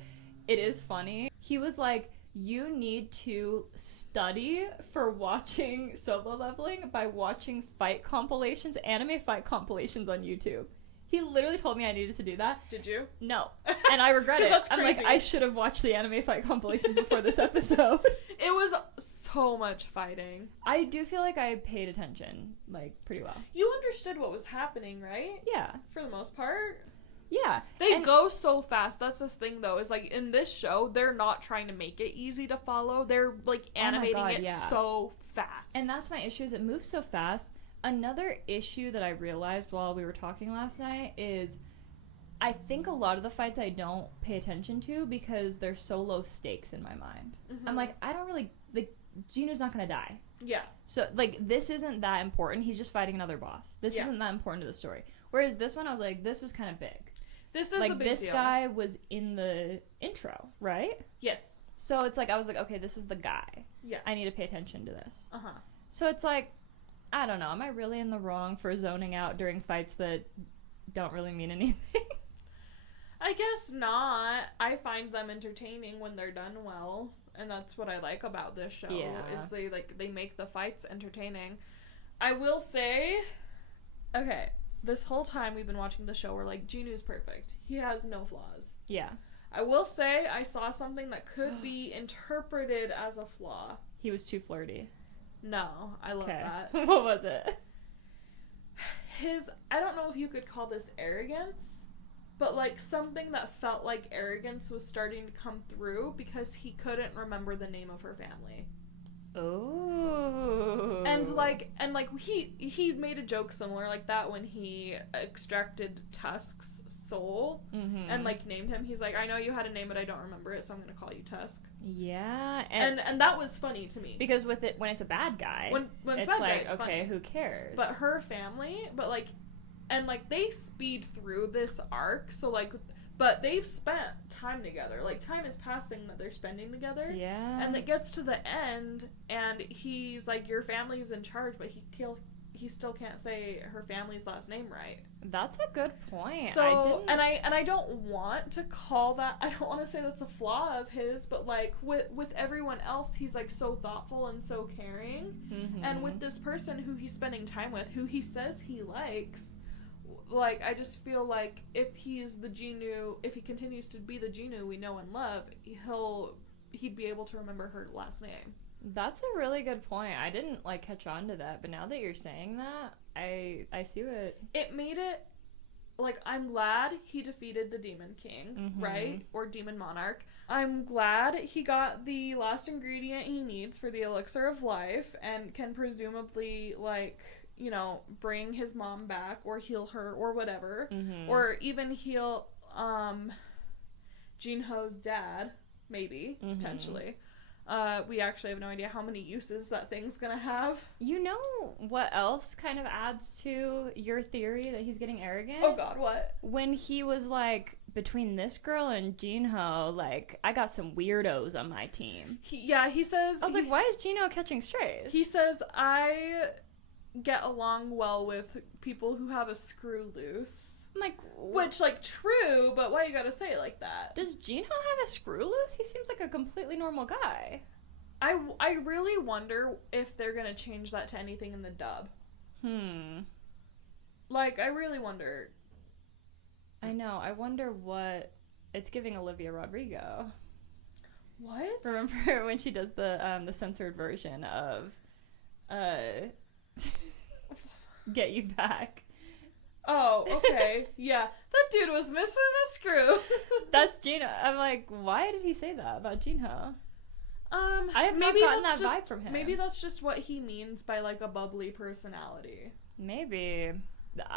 It is funny. He was like, you need to study for watching Solo Leveling by watching fight compilations, anime fight compilations on YouTube. He literally told me I needed to do that. Did you? No. And I regret it. That's I'm crazy. like, I should have watched the anime fight compilations before this episode. It was so much fighting. I do feel like I paid attention, like, pretty well. You understood what was happening, right? Yeah. For the most part. Yeah. They go so fast. That's the thing, though, is, like, in this show, they're not trying to make it easy to follow. They're, like, animating so fast. And that's my issue, is it moves so fast. Another issue that I realized while we were talking last night is I think a lot of the fights I don't pay attention to because they're so low stakes in my mind. I'm like, I don't really... Like, Gino's not gonna die. Yeah. So, like, this isn't that important. He's just fighting another boss. This isn't that important to the story. Whereas this one, I was like, this is kind of big. This is like, a big deal. This guy was in the intro, right? Yes. So it's like, I was like, okay, this is the guy. Yeah. I need to pay attention to this. Uh-huh. So it's like, I don't know. Am I really in the wrong for zoning out during fights that don't really mean anything? I guess not. I find them entertaining when they're done well. And that's what I like about this show, is they make the fights entertaining. I will say, okay, this whole time we've been watching the show, we're like, Jin-woo's perfect. He has no flaws. Yeah. I will say I saw something that could be interpreted as a flaw. He was too flirty. No, I love that. What was it? I don't know if you could call this arrogance, but, like, something that felt like arrogance was starting to come through because he couldn't remember the name of her family. Oh. And he made a joke similar like that when he extracted Tusk's soul and like named him. He's like, I know you had a name, but I don't remember it, so I'm gonna call you Tusk. Yeah, and that was funny to me because with it when it's a bad guy, when it's bad like, guy, it's okay, funny. who cares? But her family, they speed through this arc, so like. But they've spent time together. Like, time is passing that they're spending together. Yeah. And it gets to the end, and he's like, your family's in charge, but he still can't say her family's last name right. That's a good point. So, I don't want to call that, I don't want to say that's a flaw of his, but, like, with everyone else, he's, like, so thoughtful and so caring. And with this person who he's spending time with, who he says he likes... Like, I just feel like if he's the Jin-woo, if he continues to be the Jin-woo we know and love, he'd be able to remember her last name. That's a really good point. I didn't, like, catch on to that, but now that you're saying that, I see what... It made it, like, I'm glad he defeated the Demon King, right? Or Demon Monarch. I'm glad he got the last ingredient he needs for the Elixir of Life and can presumably, like... you know, bring his mom back or heal her or whatever. Or even heal Jin-ho's dad, maybe, potentially. We actually have no idea how many uses that thing's gonna have. You know what else kind of adds to your theory that he's getting arrogant? Oh god, what? When he was like, between this girl and Jin-ho, like, I got some weirdos on my team. He says... I was like, why is Jin-ho catching strays? He says, I... get along well with people who have a screw loose. I'm like, which, like, true, but why you gotta say it like that? Does Jin-ho have a screw loose? He seems like a completely normal guy. I really wonder if they're gonna change that to anything in the dub. Like, I really wonder. I know. I wonder what... It's giving Olivia Rodrigo. What? Remember when she does the censored version of... Get You Back. Oh, okay. Yeah. That dude was missing a screw. That's Jin-ho. I'm like, why did he say that about Jin-ho? I have not maybe gotten that's that vibe from him. Maybe that's just what he means by, like, a bubbly personality. Maybe.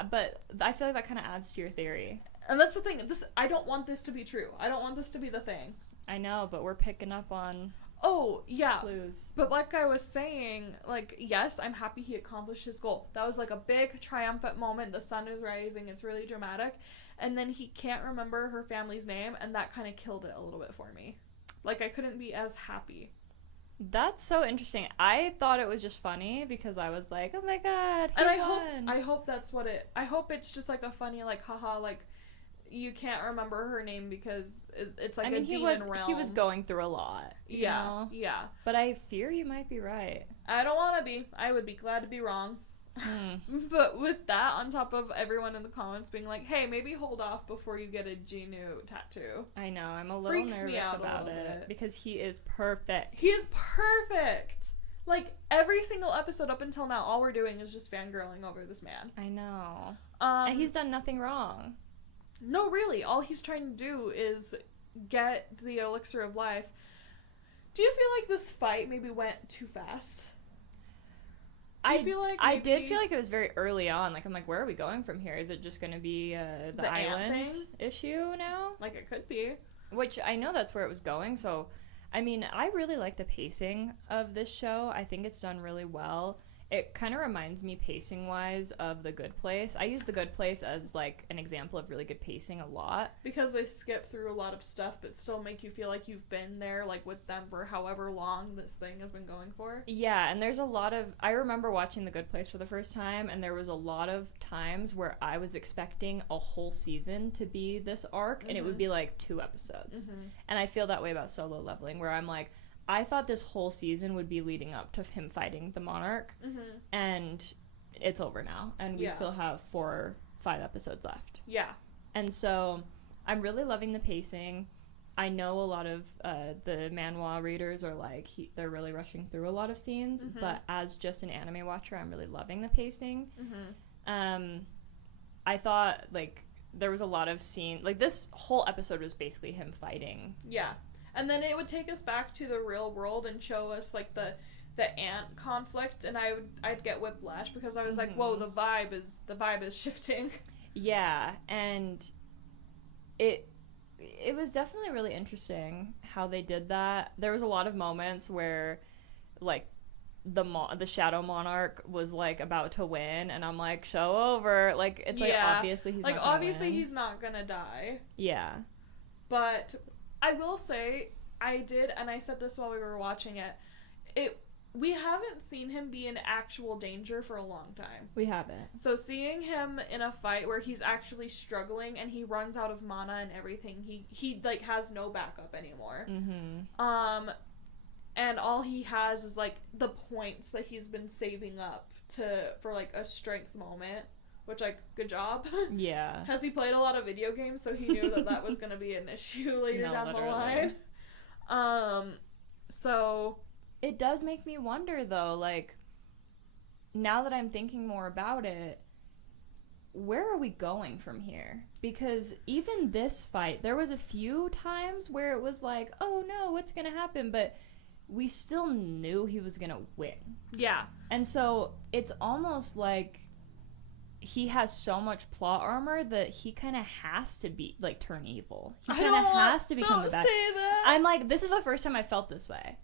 But I feel like that kind of adds to your theory. And that's the thing. I don't want this to be true. I don't want this to be the thing. I know, but we're picking up on... Oh, yeah. Clues. But like I was saying, like, yes, I'm happy he accomplished his goal. That was like a big triumphant moment. The sun is rising. It's really dramatic. And then he can't remember her family's name, and that kind of killed it a little bit for me. Like, I couldn't be as happy. That's so interesting. I thought it was just funny because I was like, oh my god, he won. I hope that's what I hope it's just like a funny, like, haha, like, you can't remember her name because it's like a demon realm. He was going through a lot. You know? Yeah. But I fear you might be right. I don't want to be. I would be glad to be wrong. But with that, on top of everyone in the comments being like, hey, maybe hold off before you get a Jin-woo tattoo. I know. I'm a little nervous about it because he is perfect. He is perfect. Like, every single episode up until now, all we're doing is just fangirling over this man. I know. And he's done nothing wrong. No, really. All he's trying to do is get the elixir of life. Do you feel like this fight maybe went too fast? I did feel like it was very early on. Like, I'm like, where are we going from here? Is it just going to be the island issue now? Like, it could be. Which I know that's where it was going. So, I mean, I really like the pacing of this show. I think it's done really well. It kind of reminds me pacing-wise of The Good Place. I use The Good Place as, like, an example of really good pacing a lot. Because they skip through a lot of stuff but still make you feel like you've been there, like, with them for however long this thing has been going for. Yeah, and there's a lot of... I remember watching The Good Place for the first time, and there was a lot of times where I was expecting a whole season to be this arc, and it would be, like, 2 episodes. And I feel that way about Solo Leveling, where I'm like... I thought this whole season would be leading up to him fighting the Monarch, and it's over now, and we still have 4 or 5 episodes left. Yeah. And so I'm really loving the pacing. I know a lot of the manhwa readers are like, they're really rushing through a lot of scenes, but as just an anime watcher, I'm really loving the pacing. I thought, like, there was a lot of scene, like, this whole episode was basically him fighting. Yeah. And then it would take us back to the real world and show us, like, the the aunt conflict, and I'd get whiplash because I was like, whoa, the vibe is shifting. Yeah, and it was definitely really interesting how they did that. There was a lot of moments where, like, the Shadow Monarch was, like, about to win, and I'm like, show over. Like, it's, like, obviously he's not gonna obviously win. he's not gonna die. Yeah. But I will say, I did, and I said this while we were watching it, we haven't seen him be in actual danger for a long time. We haven't. So seeing him in a fight where he's actually struggling and he runs out of mana and everything, he like has no backup anymore. Mm-hmm. And all he has is like the points that he's been saving up for like a strength moment, which, like, good job. Yeah. Has he played a lot of video games so he knew that was going to be an issue later down literally. the line? So it does make me wonder, though, like, now that I'm thinking more about it, where are we going from here? Because even this fight, there was a few times where it was like, oh no, what's gonna happen? But we still knew he was gonna win. Yeah. And so it's almost like he has so much plot armor that he kind of has to be, like, turn evil. He kind of has to become the bad. Don't say that. I'm like, this is the first time I felt this way.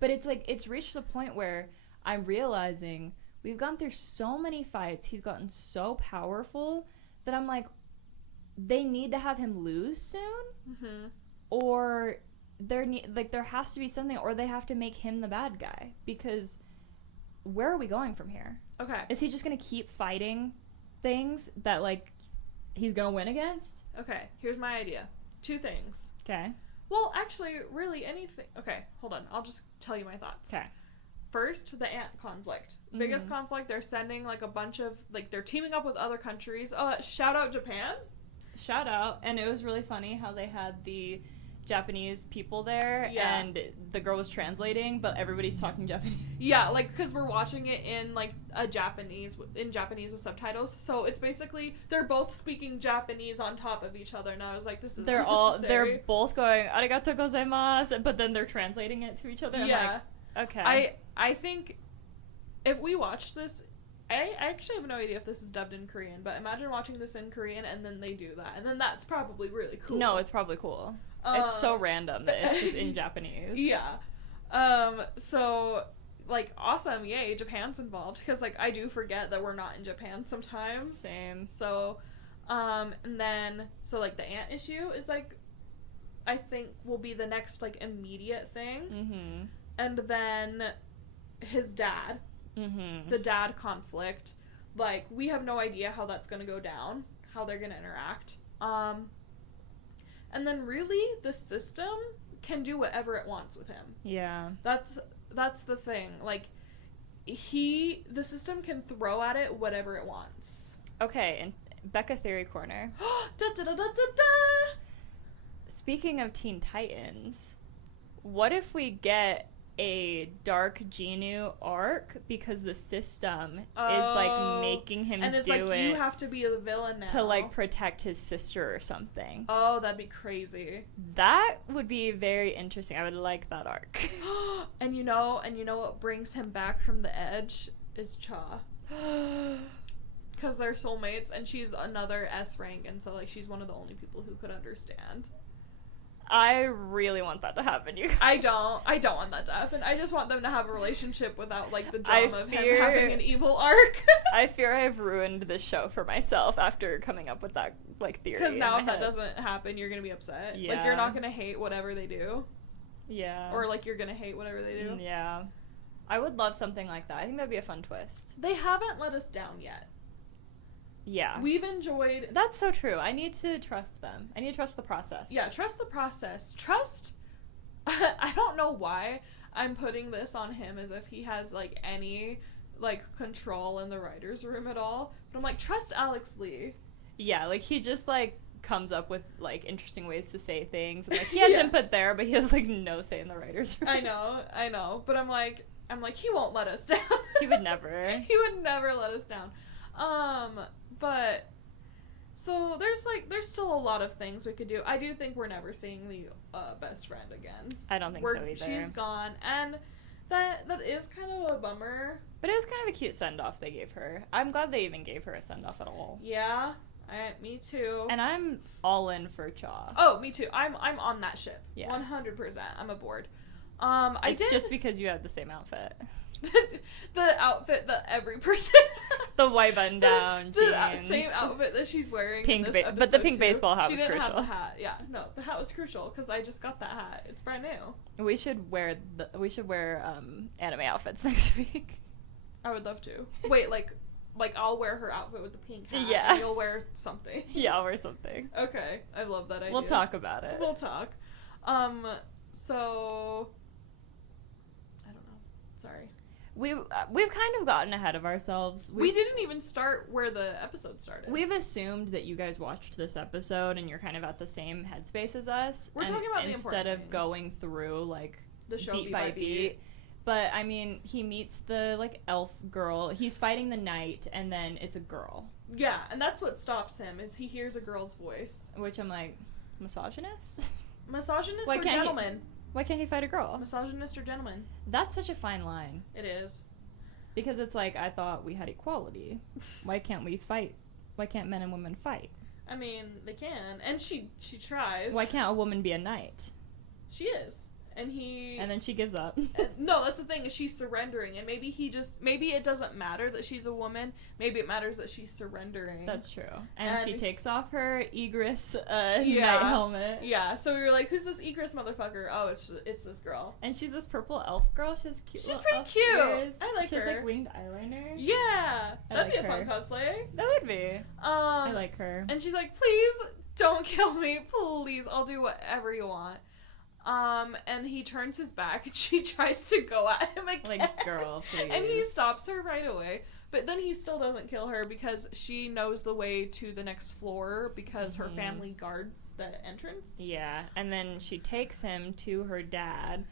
But it's like, it's reached the point where I'm realizing we've gone through so many fights, he's gotten so powerful that I'm like, they need to have him lose soon, or there has to be something, or they have to make him the bad guy, because where are we going from here? Okay. Is he just gonna keep fighting things that, like, he's gonna win against? Okay, here's my idea. 2 things. Okay. Well, actually, really anything. Okay, hold on. I'll just tell you my thoughts. Okay. First, the ant conflict. Biggest conflict, they're sending, like, a bunch of, like, they're teaming up with other countries. Shout out Japan. Shout out. And it was really funny how they had the Japanese people there, and the girl was translating, but everybody's talking Japanese. Yeah, like, because we're watching it in, like, Japanese with subtitles, so it's basically, they're both speaking Japanese on top of each other, and I was like, this is they're unnecessary. both going, arigato gozaimasu, but then they're translating it to each other. Yeah. I'm like, okay. I think if we watch this, I actually have no idea if this is dubbed in Korean, but imagine watching this in Korean, and then they do that, and then that's probably really cool. No, it's probably cool. It's so random that it's just in Japanese. Yeah. So, like, awesome, yay, Japan's involved, because, like, I do forget that we're not in Japan sometimes. Same. So, and then, so, like, the ant issue is, like, I think will be the next, like, immediate thing. Mm-hmm. And then his dad, the dad conflict, like, we have no idea how that's gonna go down, how they're gonna interact. And then really, the system can do whatever it wants with him. Yeah. That's the thing. Like, the system can throw at it whatever it wants. Okay, and Becca Theory Corner. Da, da, da, da, da, da. Speaking of Teen Titans, what if we get a dark Jin-woo arc because the system is, like, making him and it's do like, it you have to be the villain now to, like, protect his sister or something. Oh, that'd be crazy. That would be very interesting. I would like that arc. and you know what brings him back from the edge is Cha. Because they're soulmates, and she's another S rank, and so, like, she's one of the only people who could understand. I really want that to happen, you guys. I don't want that to happen. I just want them to have a relationship without, like, the drama of him having an evil arc. I fear I've ruined this show for myself after coming up with that, like, theory. Because now if that doesn't happen, you're gonna be upset. Yeah. Like, you're not gonna hate whatever they do. Yeah. Or, like, you're gonna hate whatever they do. Yeah. I would love something like that. I think that'd be a fun twist. They haven't let us down yet. Yeah. We've enjoyed... That's so true. I need to trust them. I need to trust the process. Yeah, trust the process. Trust... I don't know why I'm putting this on him as if he has, like, any, like, control in the writer's room at all. But I'm like, trust Alex Lee. Yeah, like, he just, like, comes up with, like, interesting ways to say things. And, like, he has input there, but he has, like, no say in the writer's room. I know. But I'm like, he won't let us down. He would never. He would never let us down. But, so there's still a lot of things we could do. I do think we're never seeing the best friend again. I don't think so either. She's gone, and That is kind of a bummer. But it was kind of a cute send-off they gave her. I'm glad they even gave her a send-off at all. Yeah, me too. And I'm all in for Cha. Oh, me too. I'm on that ship. Yeah. 100%. I'm aboard. It's just because you have the same outfit. The outfit that every person The white button down, jeans. Same outfit that she's wearing Pink in this but the pink too. baseball hat she was didn't crucial. Have the hat. Yeah, no, the hat was crucial because I just got that hat. It's brand new. We should wear anime outfits next week. I would love to. Wait, like I'll wear her outfit with the pink hat. Yeah. And you'll wear something. Yeah, I'll wear something. Okay, I love that idea. We'll talk about it. We'll talk. So I don't know. Sorry. We've kind of gotten ahead of ourselves. We didn't even start where the episode started. We've assumed that you guys watched this episode and you're kind of at the same headspace as us. We're talking about the instead important of things. Going through like The show beat by beat. But I mean, he meets the like elf girl. He's fighting the knight, and then it's a girl. Yeah, and that's what stops him is he hears a girl's voice. Which I'm like, misogynist? Misogynist Why or can't he- gentleman? Why can't he fight a girl? Misogynist or gentleman? That's such a fine line. It is. Because it's like, I thought we had equality. Why can't we fight? Why can't men and women fight? I mean, they can, and she tries. Why can't a woman be a knight? She is, and he. And then she gives up. No, that's the thing is she's surrendering, and maybe it doesn't matter that she's a woman. Maybe it matters that she's surrendering. That's true. And she takes off her Egress knight helmet. Yeah. So we were like, "Who's this Egress motherfucker?" Oh, it's this girl. And she's this purple elf girl. She's cute. She's pretty cute. Ears. I like she her. She has like winged eyeliner. Yeah, that'd like be a her. fun cosplay. That would be. I like her. And she's like, "Please don't kill me, please. I'll do whatever you want." And he turns his back and she tries to go at him again. Like, girl, please. And he stops her right away. But then he still doesn't kill her because she knows the way to the next floor because her family guards the entrance. Yeah, and then she takes him to her dad.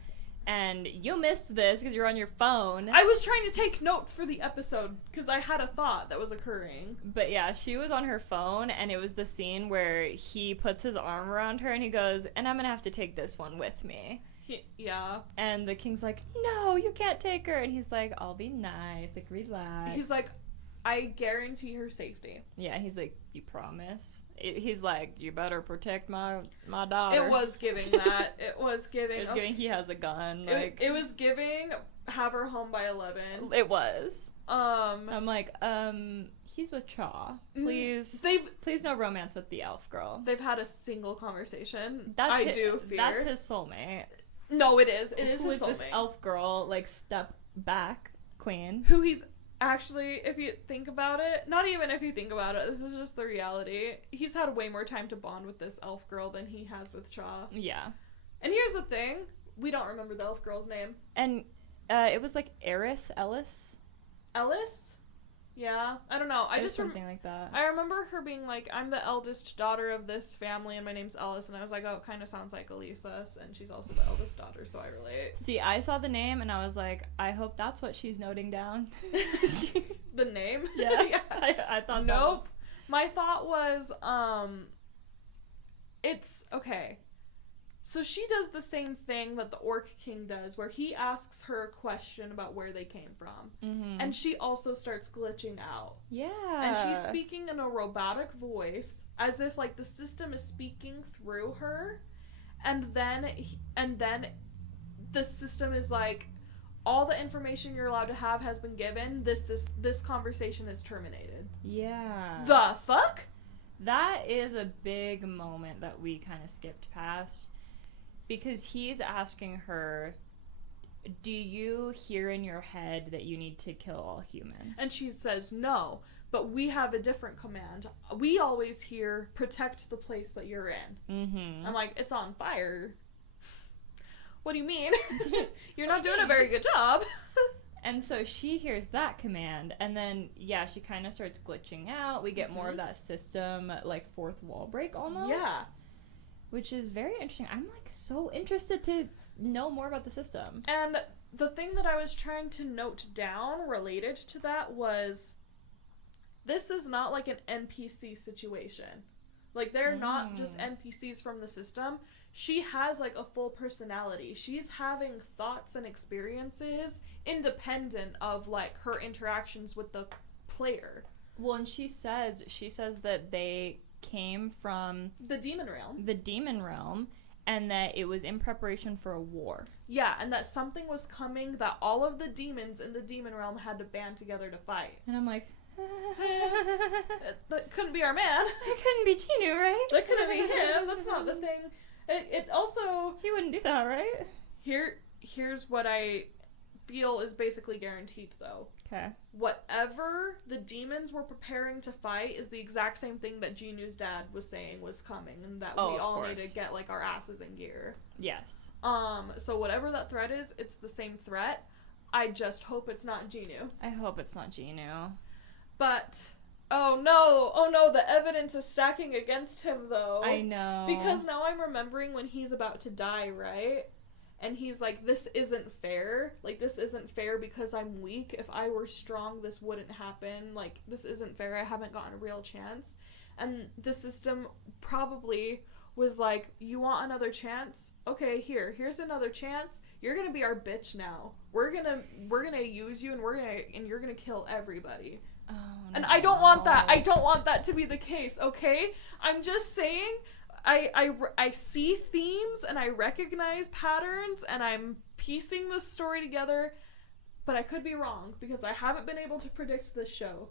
And you missed this because you're on your phone. I was trying to take notes for the episode because I had a thought that was occurring. But yeah, she was on her phone, and it was the scene where he puts his arm around her and he goes, "And I'm gonna have to take this one with me." Yeah. And the king's like, "No, you can't take her." And he's like, "I'll be nice, like, relax." He's like, "I guarantee her safety." Yeah, he's like, "You promise?" He's like, "You better protect my daughter." It was giving that. It was giving. It was giving he has a gun. Like, it was giving have her home by 11. It was. I'm like, he's with Cha. Please no romance with the elf girl. They've had a single conversation. I do fear. That's his soulmate. No, it is. It is his soulmate. This elf girl, like, step back queen. Who he's actually, if you think about it, not even if you think about it, this is just the reality. He's had way more time to bond with this elf girl than he has with Cha. Yeah. And here's the thing. We don't remember the elf girl's name. And it was like Ellis? Ellis? Yeah, I don't know. I just something like that. I remember her being like, "I'm the eldest daughter of this family, and my name's Ellis," and I was like, "Oh, it kind of sounds like Alisa," and she's also the eldest daughter, so I relate. See, I saw the name and I was like, I hope that's what she's noting down. The name? Yeah. Yeah. I thought. Nope. My thought was, it's okay. So she does the same thing that the Orc King does, where he asks her a question about where they came from. Mm-hmm. And she also starts glitching out. Yeah. And she's speaking in a robotic voice, as if, like, the system is speaking through her. And then the system is like, all the information you're allowed to have has been given. This conversation is terminated. Yeah. The fuck? That is a big moment that we kind of skipped past. Because he's asking her, "Do you hear in your head that you need to kill all humans?" And she says, "No, but we have a different command. We always hear, protect the place that you're in." Mm-hmm. I'm like, "It's on fire." What do you mean? You're not doing a very good job. And so she hears that command, and then, yeah, she kind of starts glitching out. We get more of that system, like, fourth wall break almost. Yeah. Which is very interesting. I'm, like, so interested to know more about the system. And the thing that I was trying to note down related to that was, this is not like an NPC situation. Like, they're not just NPCs from the system. she has, like, a full personality. She's having thoughts and experiences independent of, like, her interactions with the player. Well, and she says that they came from the demon realm, and that it was in preparation for a war. Yeah, and that something was coming that all of the demons in the demon realm had to band together to fight. And I'm like, that couldn't be our man. It couldn't be Chinu, right? That couldn't be him. That's not the thing. It also... He wouldn't do that, right? Here's what I feel is basically guaranteed, though. Okay. Whatever the demons were preparing to fight is the exact same thing that Jinwoo's dad was saying was coming, and that we all need to get, like, our asses in gear. Yes. So whatever that threat is, it's the same threat. I just hope it's not Jin-woo. I hope it's not Jin-woo. But, oh no, the evidence is stacking against him, though. I know. Because now I'm remembering when he's about to die, right? And he's like, this isn't fair. Like, this isn't fair because I'm weak. If I were strong, this wouldn't happen. Like, this isn't fair. I haven't gotten a real chance. And the system probably was like, you want another chance? Okay, here's another chance. You're gonna be our bitch now. We're gonna use you, and you're gonna kill everybody. Oh, and no. I don't want that. I don't want that to be the case, okay? I'm just saying, I see themes and I recognize patterns and I'm piecing this story together, but I could be wrong because I haven't been able to predict this show.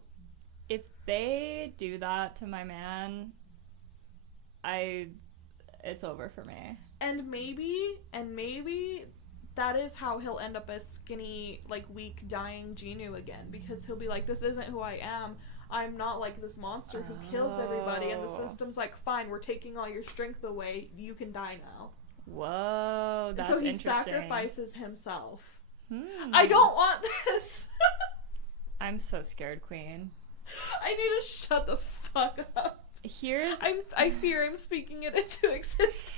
If they do that to my man, it's over for me. And maybe that is how he'll end up as skinny, like, weak, dying Jin-woo again, because he'll be like, this isn't who I am. I'm not like this monster who kills everybody, and the system's like, fine, we're taking all your strength away, you can die now. Whoa, that's interesting. So he interesting. sacrifices himself. I don't want this. I'm so scared, Queen. I need to shut the fuck up. I fear I'm speaking it into existence.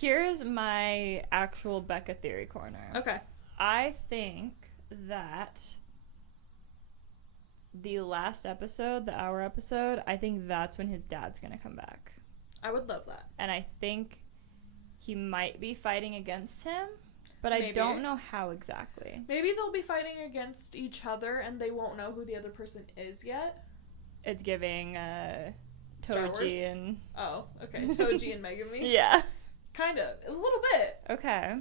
Here's my actual Becca theory corner. Okay. I think that the last episode, the hour episode, I think that's when his dad's gonna come back. I would love that. And I think he might be fighting against him, but I don't know how exactly. Maybe they'll be fighting against each other and they won't know who the other person is yet. It's giving Toji and... Oh, okay. Toji and Megumi? Yeah. Kind of. A little bit. Okay.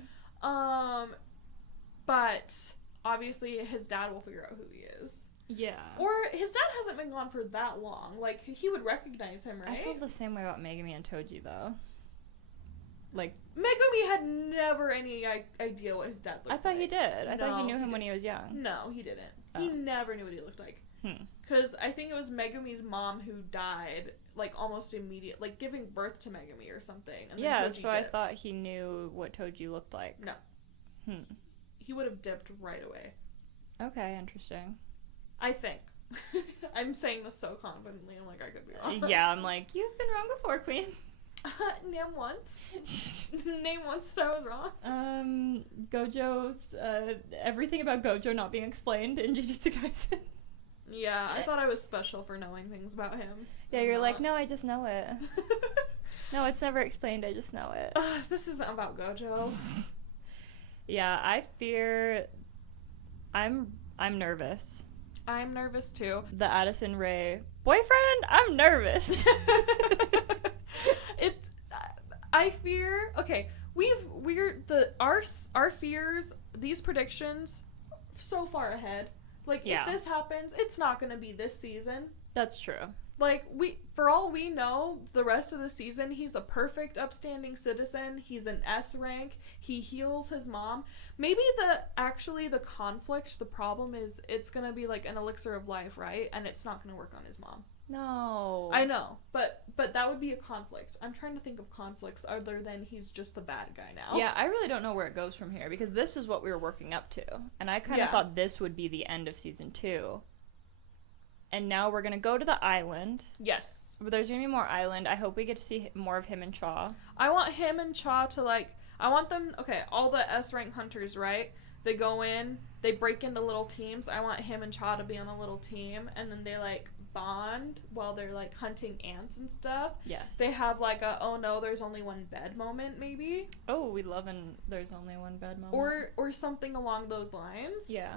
But obviously his dad will figure out who he is. Yeah. Or his dad hasn't been gone for that long. Like, he would recognize him, right? I feel the same way about Megumi and Toji, though. Like... Megumi had never any idea what his dad looked like. I thought he did. I thought he knew him when he was young. No, he didn't. Oh. He never knew what he looked like. Because I think it was Megumi's mom who died, like, almost immediate, like, giving birth to Megumi or something. And yeah, then Toji so dipped. I thought he knew what Toji looked like. No. He would have dipped right away. Okay, interesting. I think. I'm saying this so confidently, I'm like, I could be wrong. Yeah, I'm like, you've been wrong before, Queen. Name once. Name once that I was wrong. Gojo's, everything about Gojo not being explained in Jujutsu Kaisen. Yeah, I thought I was special for knowing things about him. Yeah, you're like, no, I just know it. No, it's never explained, I just know it. This isn't about Gojo. Yeah, I fear... I'm nervous. I'm nervous too. The Addison Rae boyfriend? I'm nervous. I fear... Okay, our fears, these predictions, so far ahead. Like, if this happens, it's not going to be this season. That's true. Like, for all we know, the rest of the season, he's a perfect, upstanding citizen. He's an S rank. He heals his mom. Maybe the conflict, the problem is it's going to be like an elixir of life, right? And it's not going to work on his mom. No. I know, but that would be a conflict. I'm trying to think of conflicts other than he's just the bad guy now. Yeah, I really don't know where it goes from here, because this is what we were working up to. And I kind of thought this would be the end of season 2. And now we're going to go to the island. Yes. But there's going to be more island. I hope we get to see more of him and Cha. I want him and Cha to, like... I want them... Okay, all the S-rank hunters, right? They go in, they break into little teams. I want him and Cha to be on a little team, and then they, like, bond while they're like hunting ants and stuff. Yes. They have like a oh no, there's only one bed moment maybe. Oh, we love an there's only one bed moment. Or something along those lines. Yeah.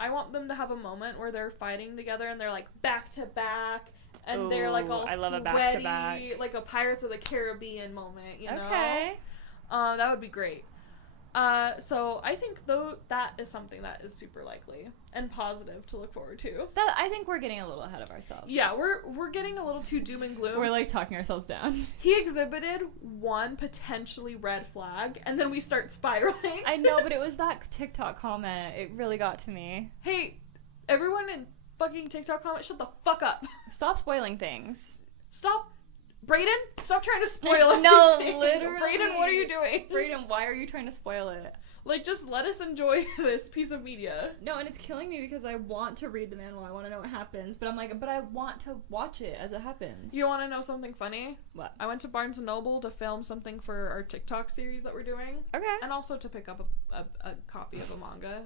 I want them to have a moment where they're fighting together and they're like back to back and they're like all I love sweaty, a back to back. like a Pirates of the Caribbean moment, you know? Okay. That would be great. So I think though that is something that is super likely and positive to look forward to. That I think we're getting a little ahead of ourselves. Yeah, we're getting a little too doom and gloom. We're like talking ourselves down. He exhibited one potentially red flag, and then we start spiraling. I know, but it was that TikTok comment. It really got to me. Hey, everyone in fucking TikTok comment, shut the fuck up. Stop spoiling things. Stop. Brayden, stop trying to spoil it. No, literally. Brayden, what are you doing? Brayden, why are you trying to spoil it? Like, just let us enjoy this piece of media. No, and it's killing me because I want to read the manhwa. I want to know what happens, but I'm like, but I want to watch it as it happens. You want to know something funny? What? I went to Barnes & Noble to film something for our TikTok series that we're doing. Okay. And also to pick up a copy of a manga.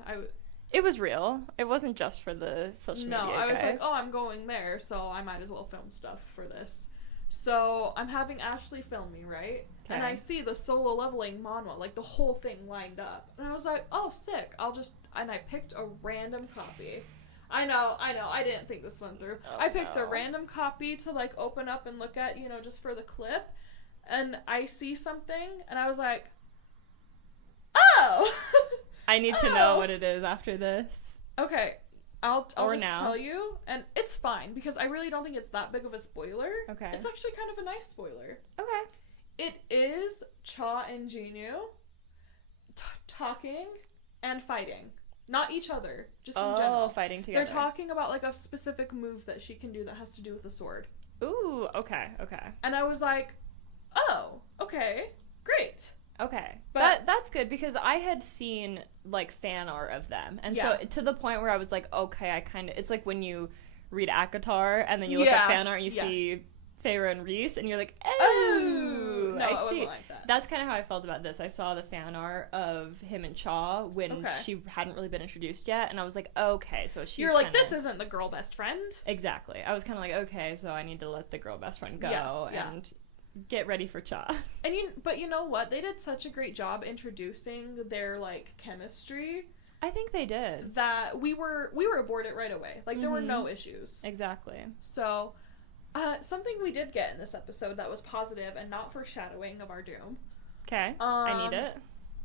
It was real. It wasn't just for the social media No, I was guys. like, oh, I'm going there, so I might as well film stuff for this. So I'm having Ashley film me, right? Okay. And I see the Solo Leveling manhwa, like the whole thing lined up. And I was like, oh, sick. And I picked a random copy. I know, I didn't think this one through. Oh, I picked no. a random copy to like open up and look at, just for the clip. And I see something, and I was like, oh! I need to know what it is after this. Okay. I'll Or just now. tell you, and it's fine, because I really don't think it's that big of a spoiler. Okay. It's actually kind of a nice spoiler. Okay. It is Cha and Jin-woo talking and fighting. Not each other, just in general. Fighting together. They're talking about like a specific move that she can do that has to do with the sword. Ooh, okay. And I was like, oh, okay, great. Okay. But that's good because I had seen like fan art of them. And Yeah. so to the point where I was like, okay, it's like when you read Akatar and then you look Yeah. at fan art and you Yeah. see Feyre and Reese and you're like, Oh, no, I it see. wasn't like that. That's kind of how I felt about this. I saw the fan art of him and Cha when Okay. she hadn't really been introduced yet, and I was like, okay, so she's You're like, kinda... this isn't the girl best friend. Exactly. I was kind of like, okay, so I need to let the girl best friend go Yeah. and get ready for Cha. And but you know what? They did such a great job introducing their like chemistry I think they did. that we were aboard it right away. Like there were no issues. Exactly. So, something we did get in this episode that was positive and not foreshadowing of our doom Okay. I need it.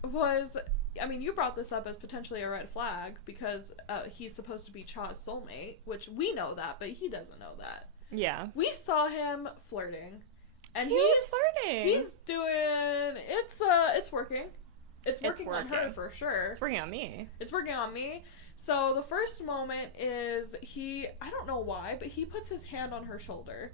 was, I mean, you brought this up as potentially a red flag because he's supposed to be Cha's soulmate, which we know that, but he doesn't know that. Yeah. We saw him flirting, and He was flirting. He's doing it's working. It's working on her working. for sure. It's working on me. It's working on me. So the first moment is I don't know why, but he puts his hand on her shoulder.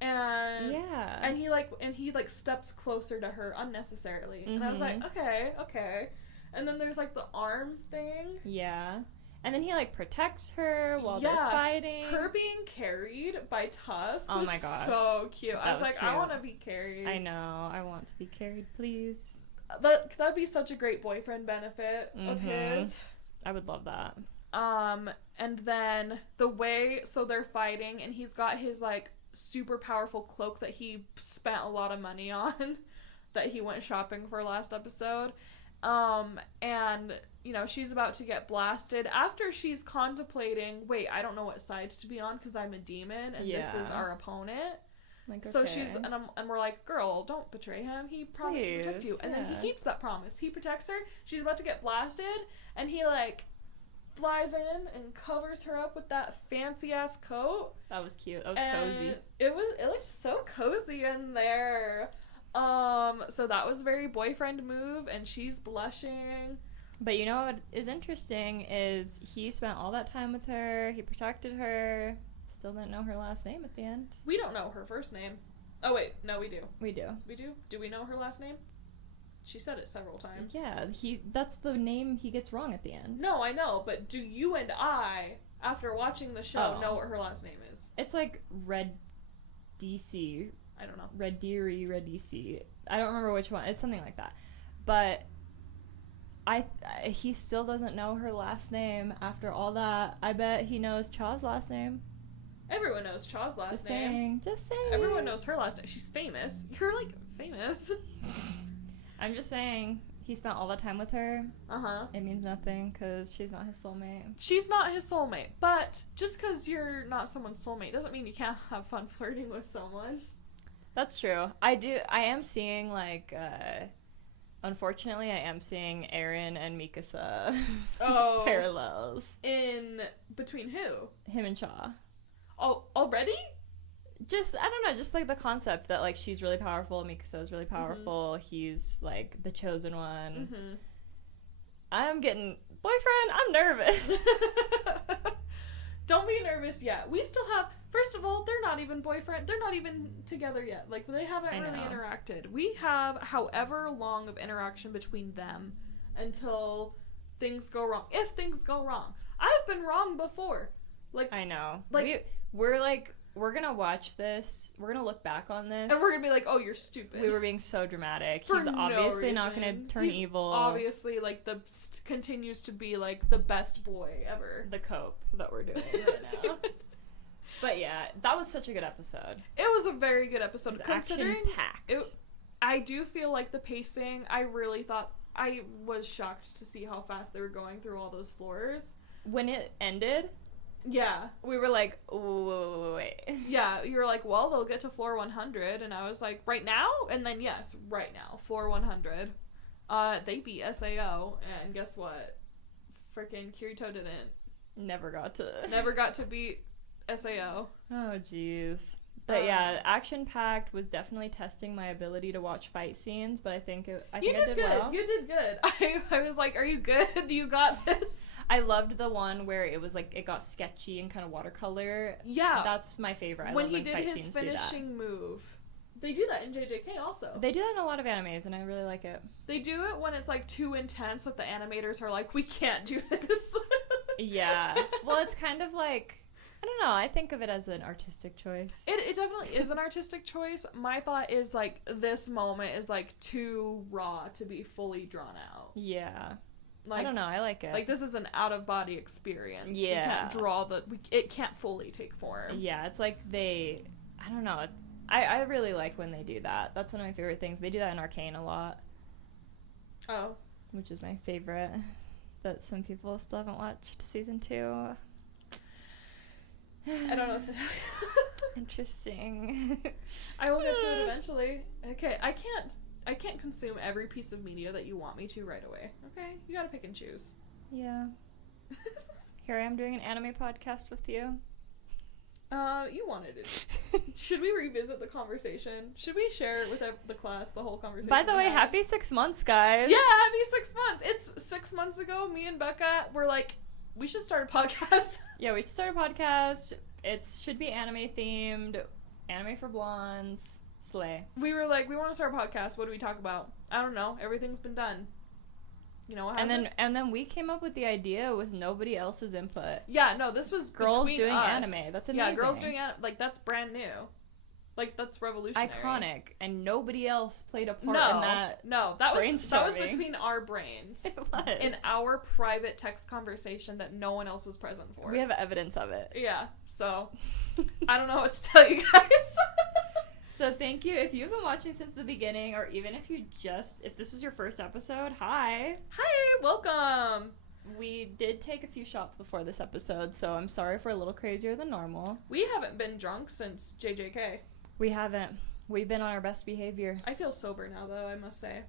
And Yeah. and he steps closer to her unnecessarily. And I was like, okay. And then there's like the arm thing. Yeah. And then he like protects her while they're fighting. Her being carried by Tusk Oh was my gosh. so cute. I was was like, I cute. want to be carried. I know. I want to be carried, please. That'd be such a great boyfriend benefit of his. I would love that. And then the way, so they're fighting, and he's got his, like, super powerful cloak that he spent a lot of money on, that he went shopping for last episode. And, she's about to get blasted after she's contemplating, wait, I don't know what side to be on because I'm a demon, and this is our opponent. Like, So okay. she's, and we're like, girl, don't betray him. He promised to protect you. And then he keeps that promise. He protects her. She's about to get blasted, and he, like, flies in and covers her up with that fancy ass coat. That was cute. That was And cozy. it looked so cozy in there. So that was a very boyfriend move, and she's blushing. But you know what is interesting is he spent all that time with her. He protected her. Still didn't know her last name at the end. We don't know her first name. Oh wait, no, we do. We do. We do? Do we know her last name? She said it several times. Yeah, that's the name he gets wrong at the end. No, I know, but do you and I, after watching the show, know what her last name is? It's like Red DC. I don't know. Red Deary, Red DC. I don't remember which one. It's something like that. But he still doesn't know her last name after all that. I bet he knows Cha's last name. Everyone knows Cha's last name. Just saying. Everyone knows her last name. She's famous. You're, like, famous. I'm just saying, he spent all that time with her. Uh-huh. It means nothing, because she's not his soulmate. She's not his soulmate. But just because you're not someone's soulmate doesn't mean you can't have fun flirting with someone. That's true. I am seeing, like, unfortunately, I am seeing Eren and Mikasa parallels. In between who? Him and Cha. Oh, already? Just, I don't know, just, like, the concept that, like, she's really powerful, Mikasa is really powerful, he's, like, the chosen one. Mm-hmm. I'm getting... Boyfriend, I'm nervous. Don't be nervous yet. We still have... First of all, they're not even boyfriend. They're not even together yet. Like, they haven't really interacted. We have however long of interaction between them until things go wrong. If things go wrong. I've been wrong before. Like, I know. Like, we're gonna watch this, we're gonna look back on this, and we're gonna be like, oh, you're stupid. We were being so dramatic. For He's obviously not gonna turn evil. Obviously, like, continues to be, like, the best boy ever. The cope that we're doing right now. But yeah, that was such a good episode. It was a very good episode. It was considering action-packed. I do feel like the pacing, I really thought, I was shocked to see how fast they were going through all those floors. When it ended... Yeah. We were like, wait. Yeah, you were like, well, they'll get to floor 100, and I was like, right now? And then, yes, right now, floor 100. They beat SAO, and guess what? Frickin' Kirito didn't. Never got to beat SAO. Oh, jeez. But yeah, action-packed was definitely testing my ability to watch fight scenes, but I think I did good. Well. You did good. I was like, are you good? You got this? I loved the one where it was like, it got sketchy and kind of watercolor. Yeah. That's my favorite. When he did his finishing move. They do that in JJK also. They do that in a lot of animes, and I really like it. They do it when it's, like, too intense that the animators are like, we can't do this. Yeah. Well, it's kind of like... I don't know, I think of it as an artistic choice. It definitely is an artistic choice. My thought is, like, this moment is, like, too raw to be fully drawn out. Yeah. Like, I don't know, I like it. Like, this is an out-of-body experience. Yeah. We can't draw it can't fully take form. Yeah, it's like I don't know, I really like when they do that. That's one of my favorite things. They do that in Arcane a lot. Oh. Which is my favorite. But some people still haven't watched season 2. I don't know what to tell you. Interesting. I will get to it eventually. Okay, I can't consume every piece of media that you want me to right away. Okay? You gotta pick and choose. Yeah. Here I am doing an anime podcast with you. You wanted it. Should we revisit the conversation? Should we share it with the class, the whole conversation? By the way, happy 6 months, guys. Yeah, happy 6 months. It's 6 months ago, me and Becca were like, we should start a podcast. Yeah, we should start a podcast. It should be anime themed. Anime for blondes. Slay. We were like, we want to start a podcast. What do we talk about? I don't know. Everything's been done. You know what? And then we came up with the idea with nobody else's input. Yeah, no, this was girls between doing us. Anime. That's amazing. Yeah, girls doing anime. Like, that's brand new. Like, that's revolutionary. Iconic. And nobody else played a part in that. No, that was between our brains. It was. In our private text conversation that no one else was present for. We have evidence of it. Yeah, so I don't know what to tell you guys. So thank you. If you've been watching since the beginning, or even if this is your first episode, hi. Hi, welcome. We did take a few shots before this episode, so I'm sorry if we're a little crazier than normal. We haven't been drunk since JJK. We haven't. We've been on our best behavior. I feel sober now, though, I must say.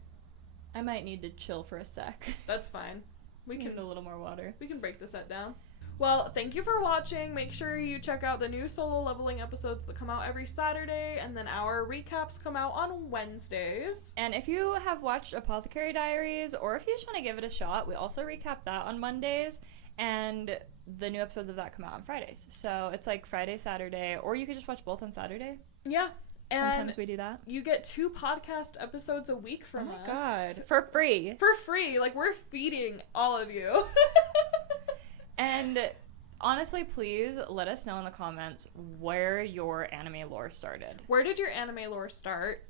I might need to chill for a sec. That's fine. We can a little more water. We can break the set down. Well, thank you for watching. Make sure you check out the new Solo Leveling episodes that come out every Saturday, and then our recaps come out on Wednesdays. And if you have watched Apothecary Diaries, or if you just want to give it a shot, we also recap that on Mondays, and the new episodes of that come out on Fridays. So it's like Friday, Saturday, or you could just watch both on Saturday. Yeah. And sometimes we do that. You get 2 podcast episodes a week from us. Oh my god. For free. For free. Like, we're feeding all of you. And honestly, please let us know in the comments where your anime lore started. Where did your anime lore start?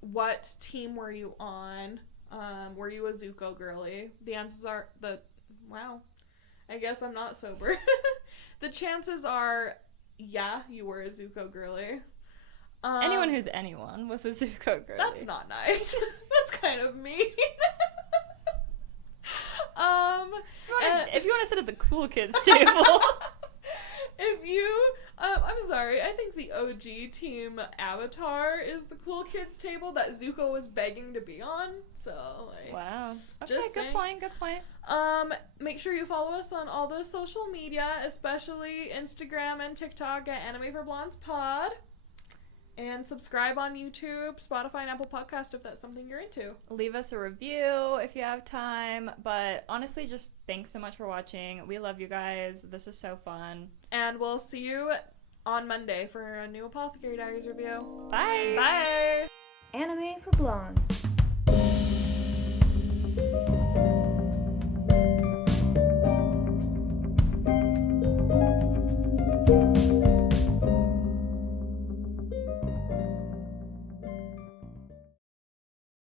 What team were you on? Were you a Zuko girly? The answers are wow. I guess I'm not sober. The chances are yeah, you were a Zuko girly. Anyone who's anyone was a Zuko girly. That's not nice. That's kind of mean. If you want to sit at the cool kids table. If you, I'm sorry, I think the OG team Avatar is the cool kids table that Zuko was begging to be on. So, like, wow. Okay, just good saying. Good point. Make sure you follow us on all the social media, especially Instagram and TikTok at Anime for Blondes Pod. And subscribe on YouTube, Spotify, and Apple Podcast if that's something you're into. Leave us a review if you have time. But honestly, just thanks so much for watching. We love you guys. This is so fun. And we'll see you on Monday for a new Apothecary Diaries review. Bye. Bye. Anime for Blondes.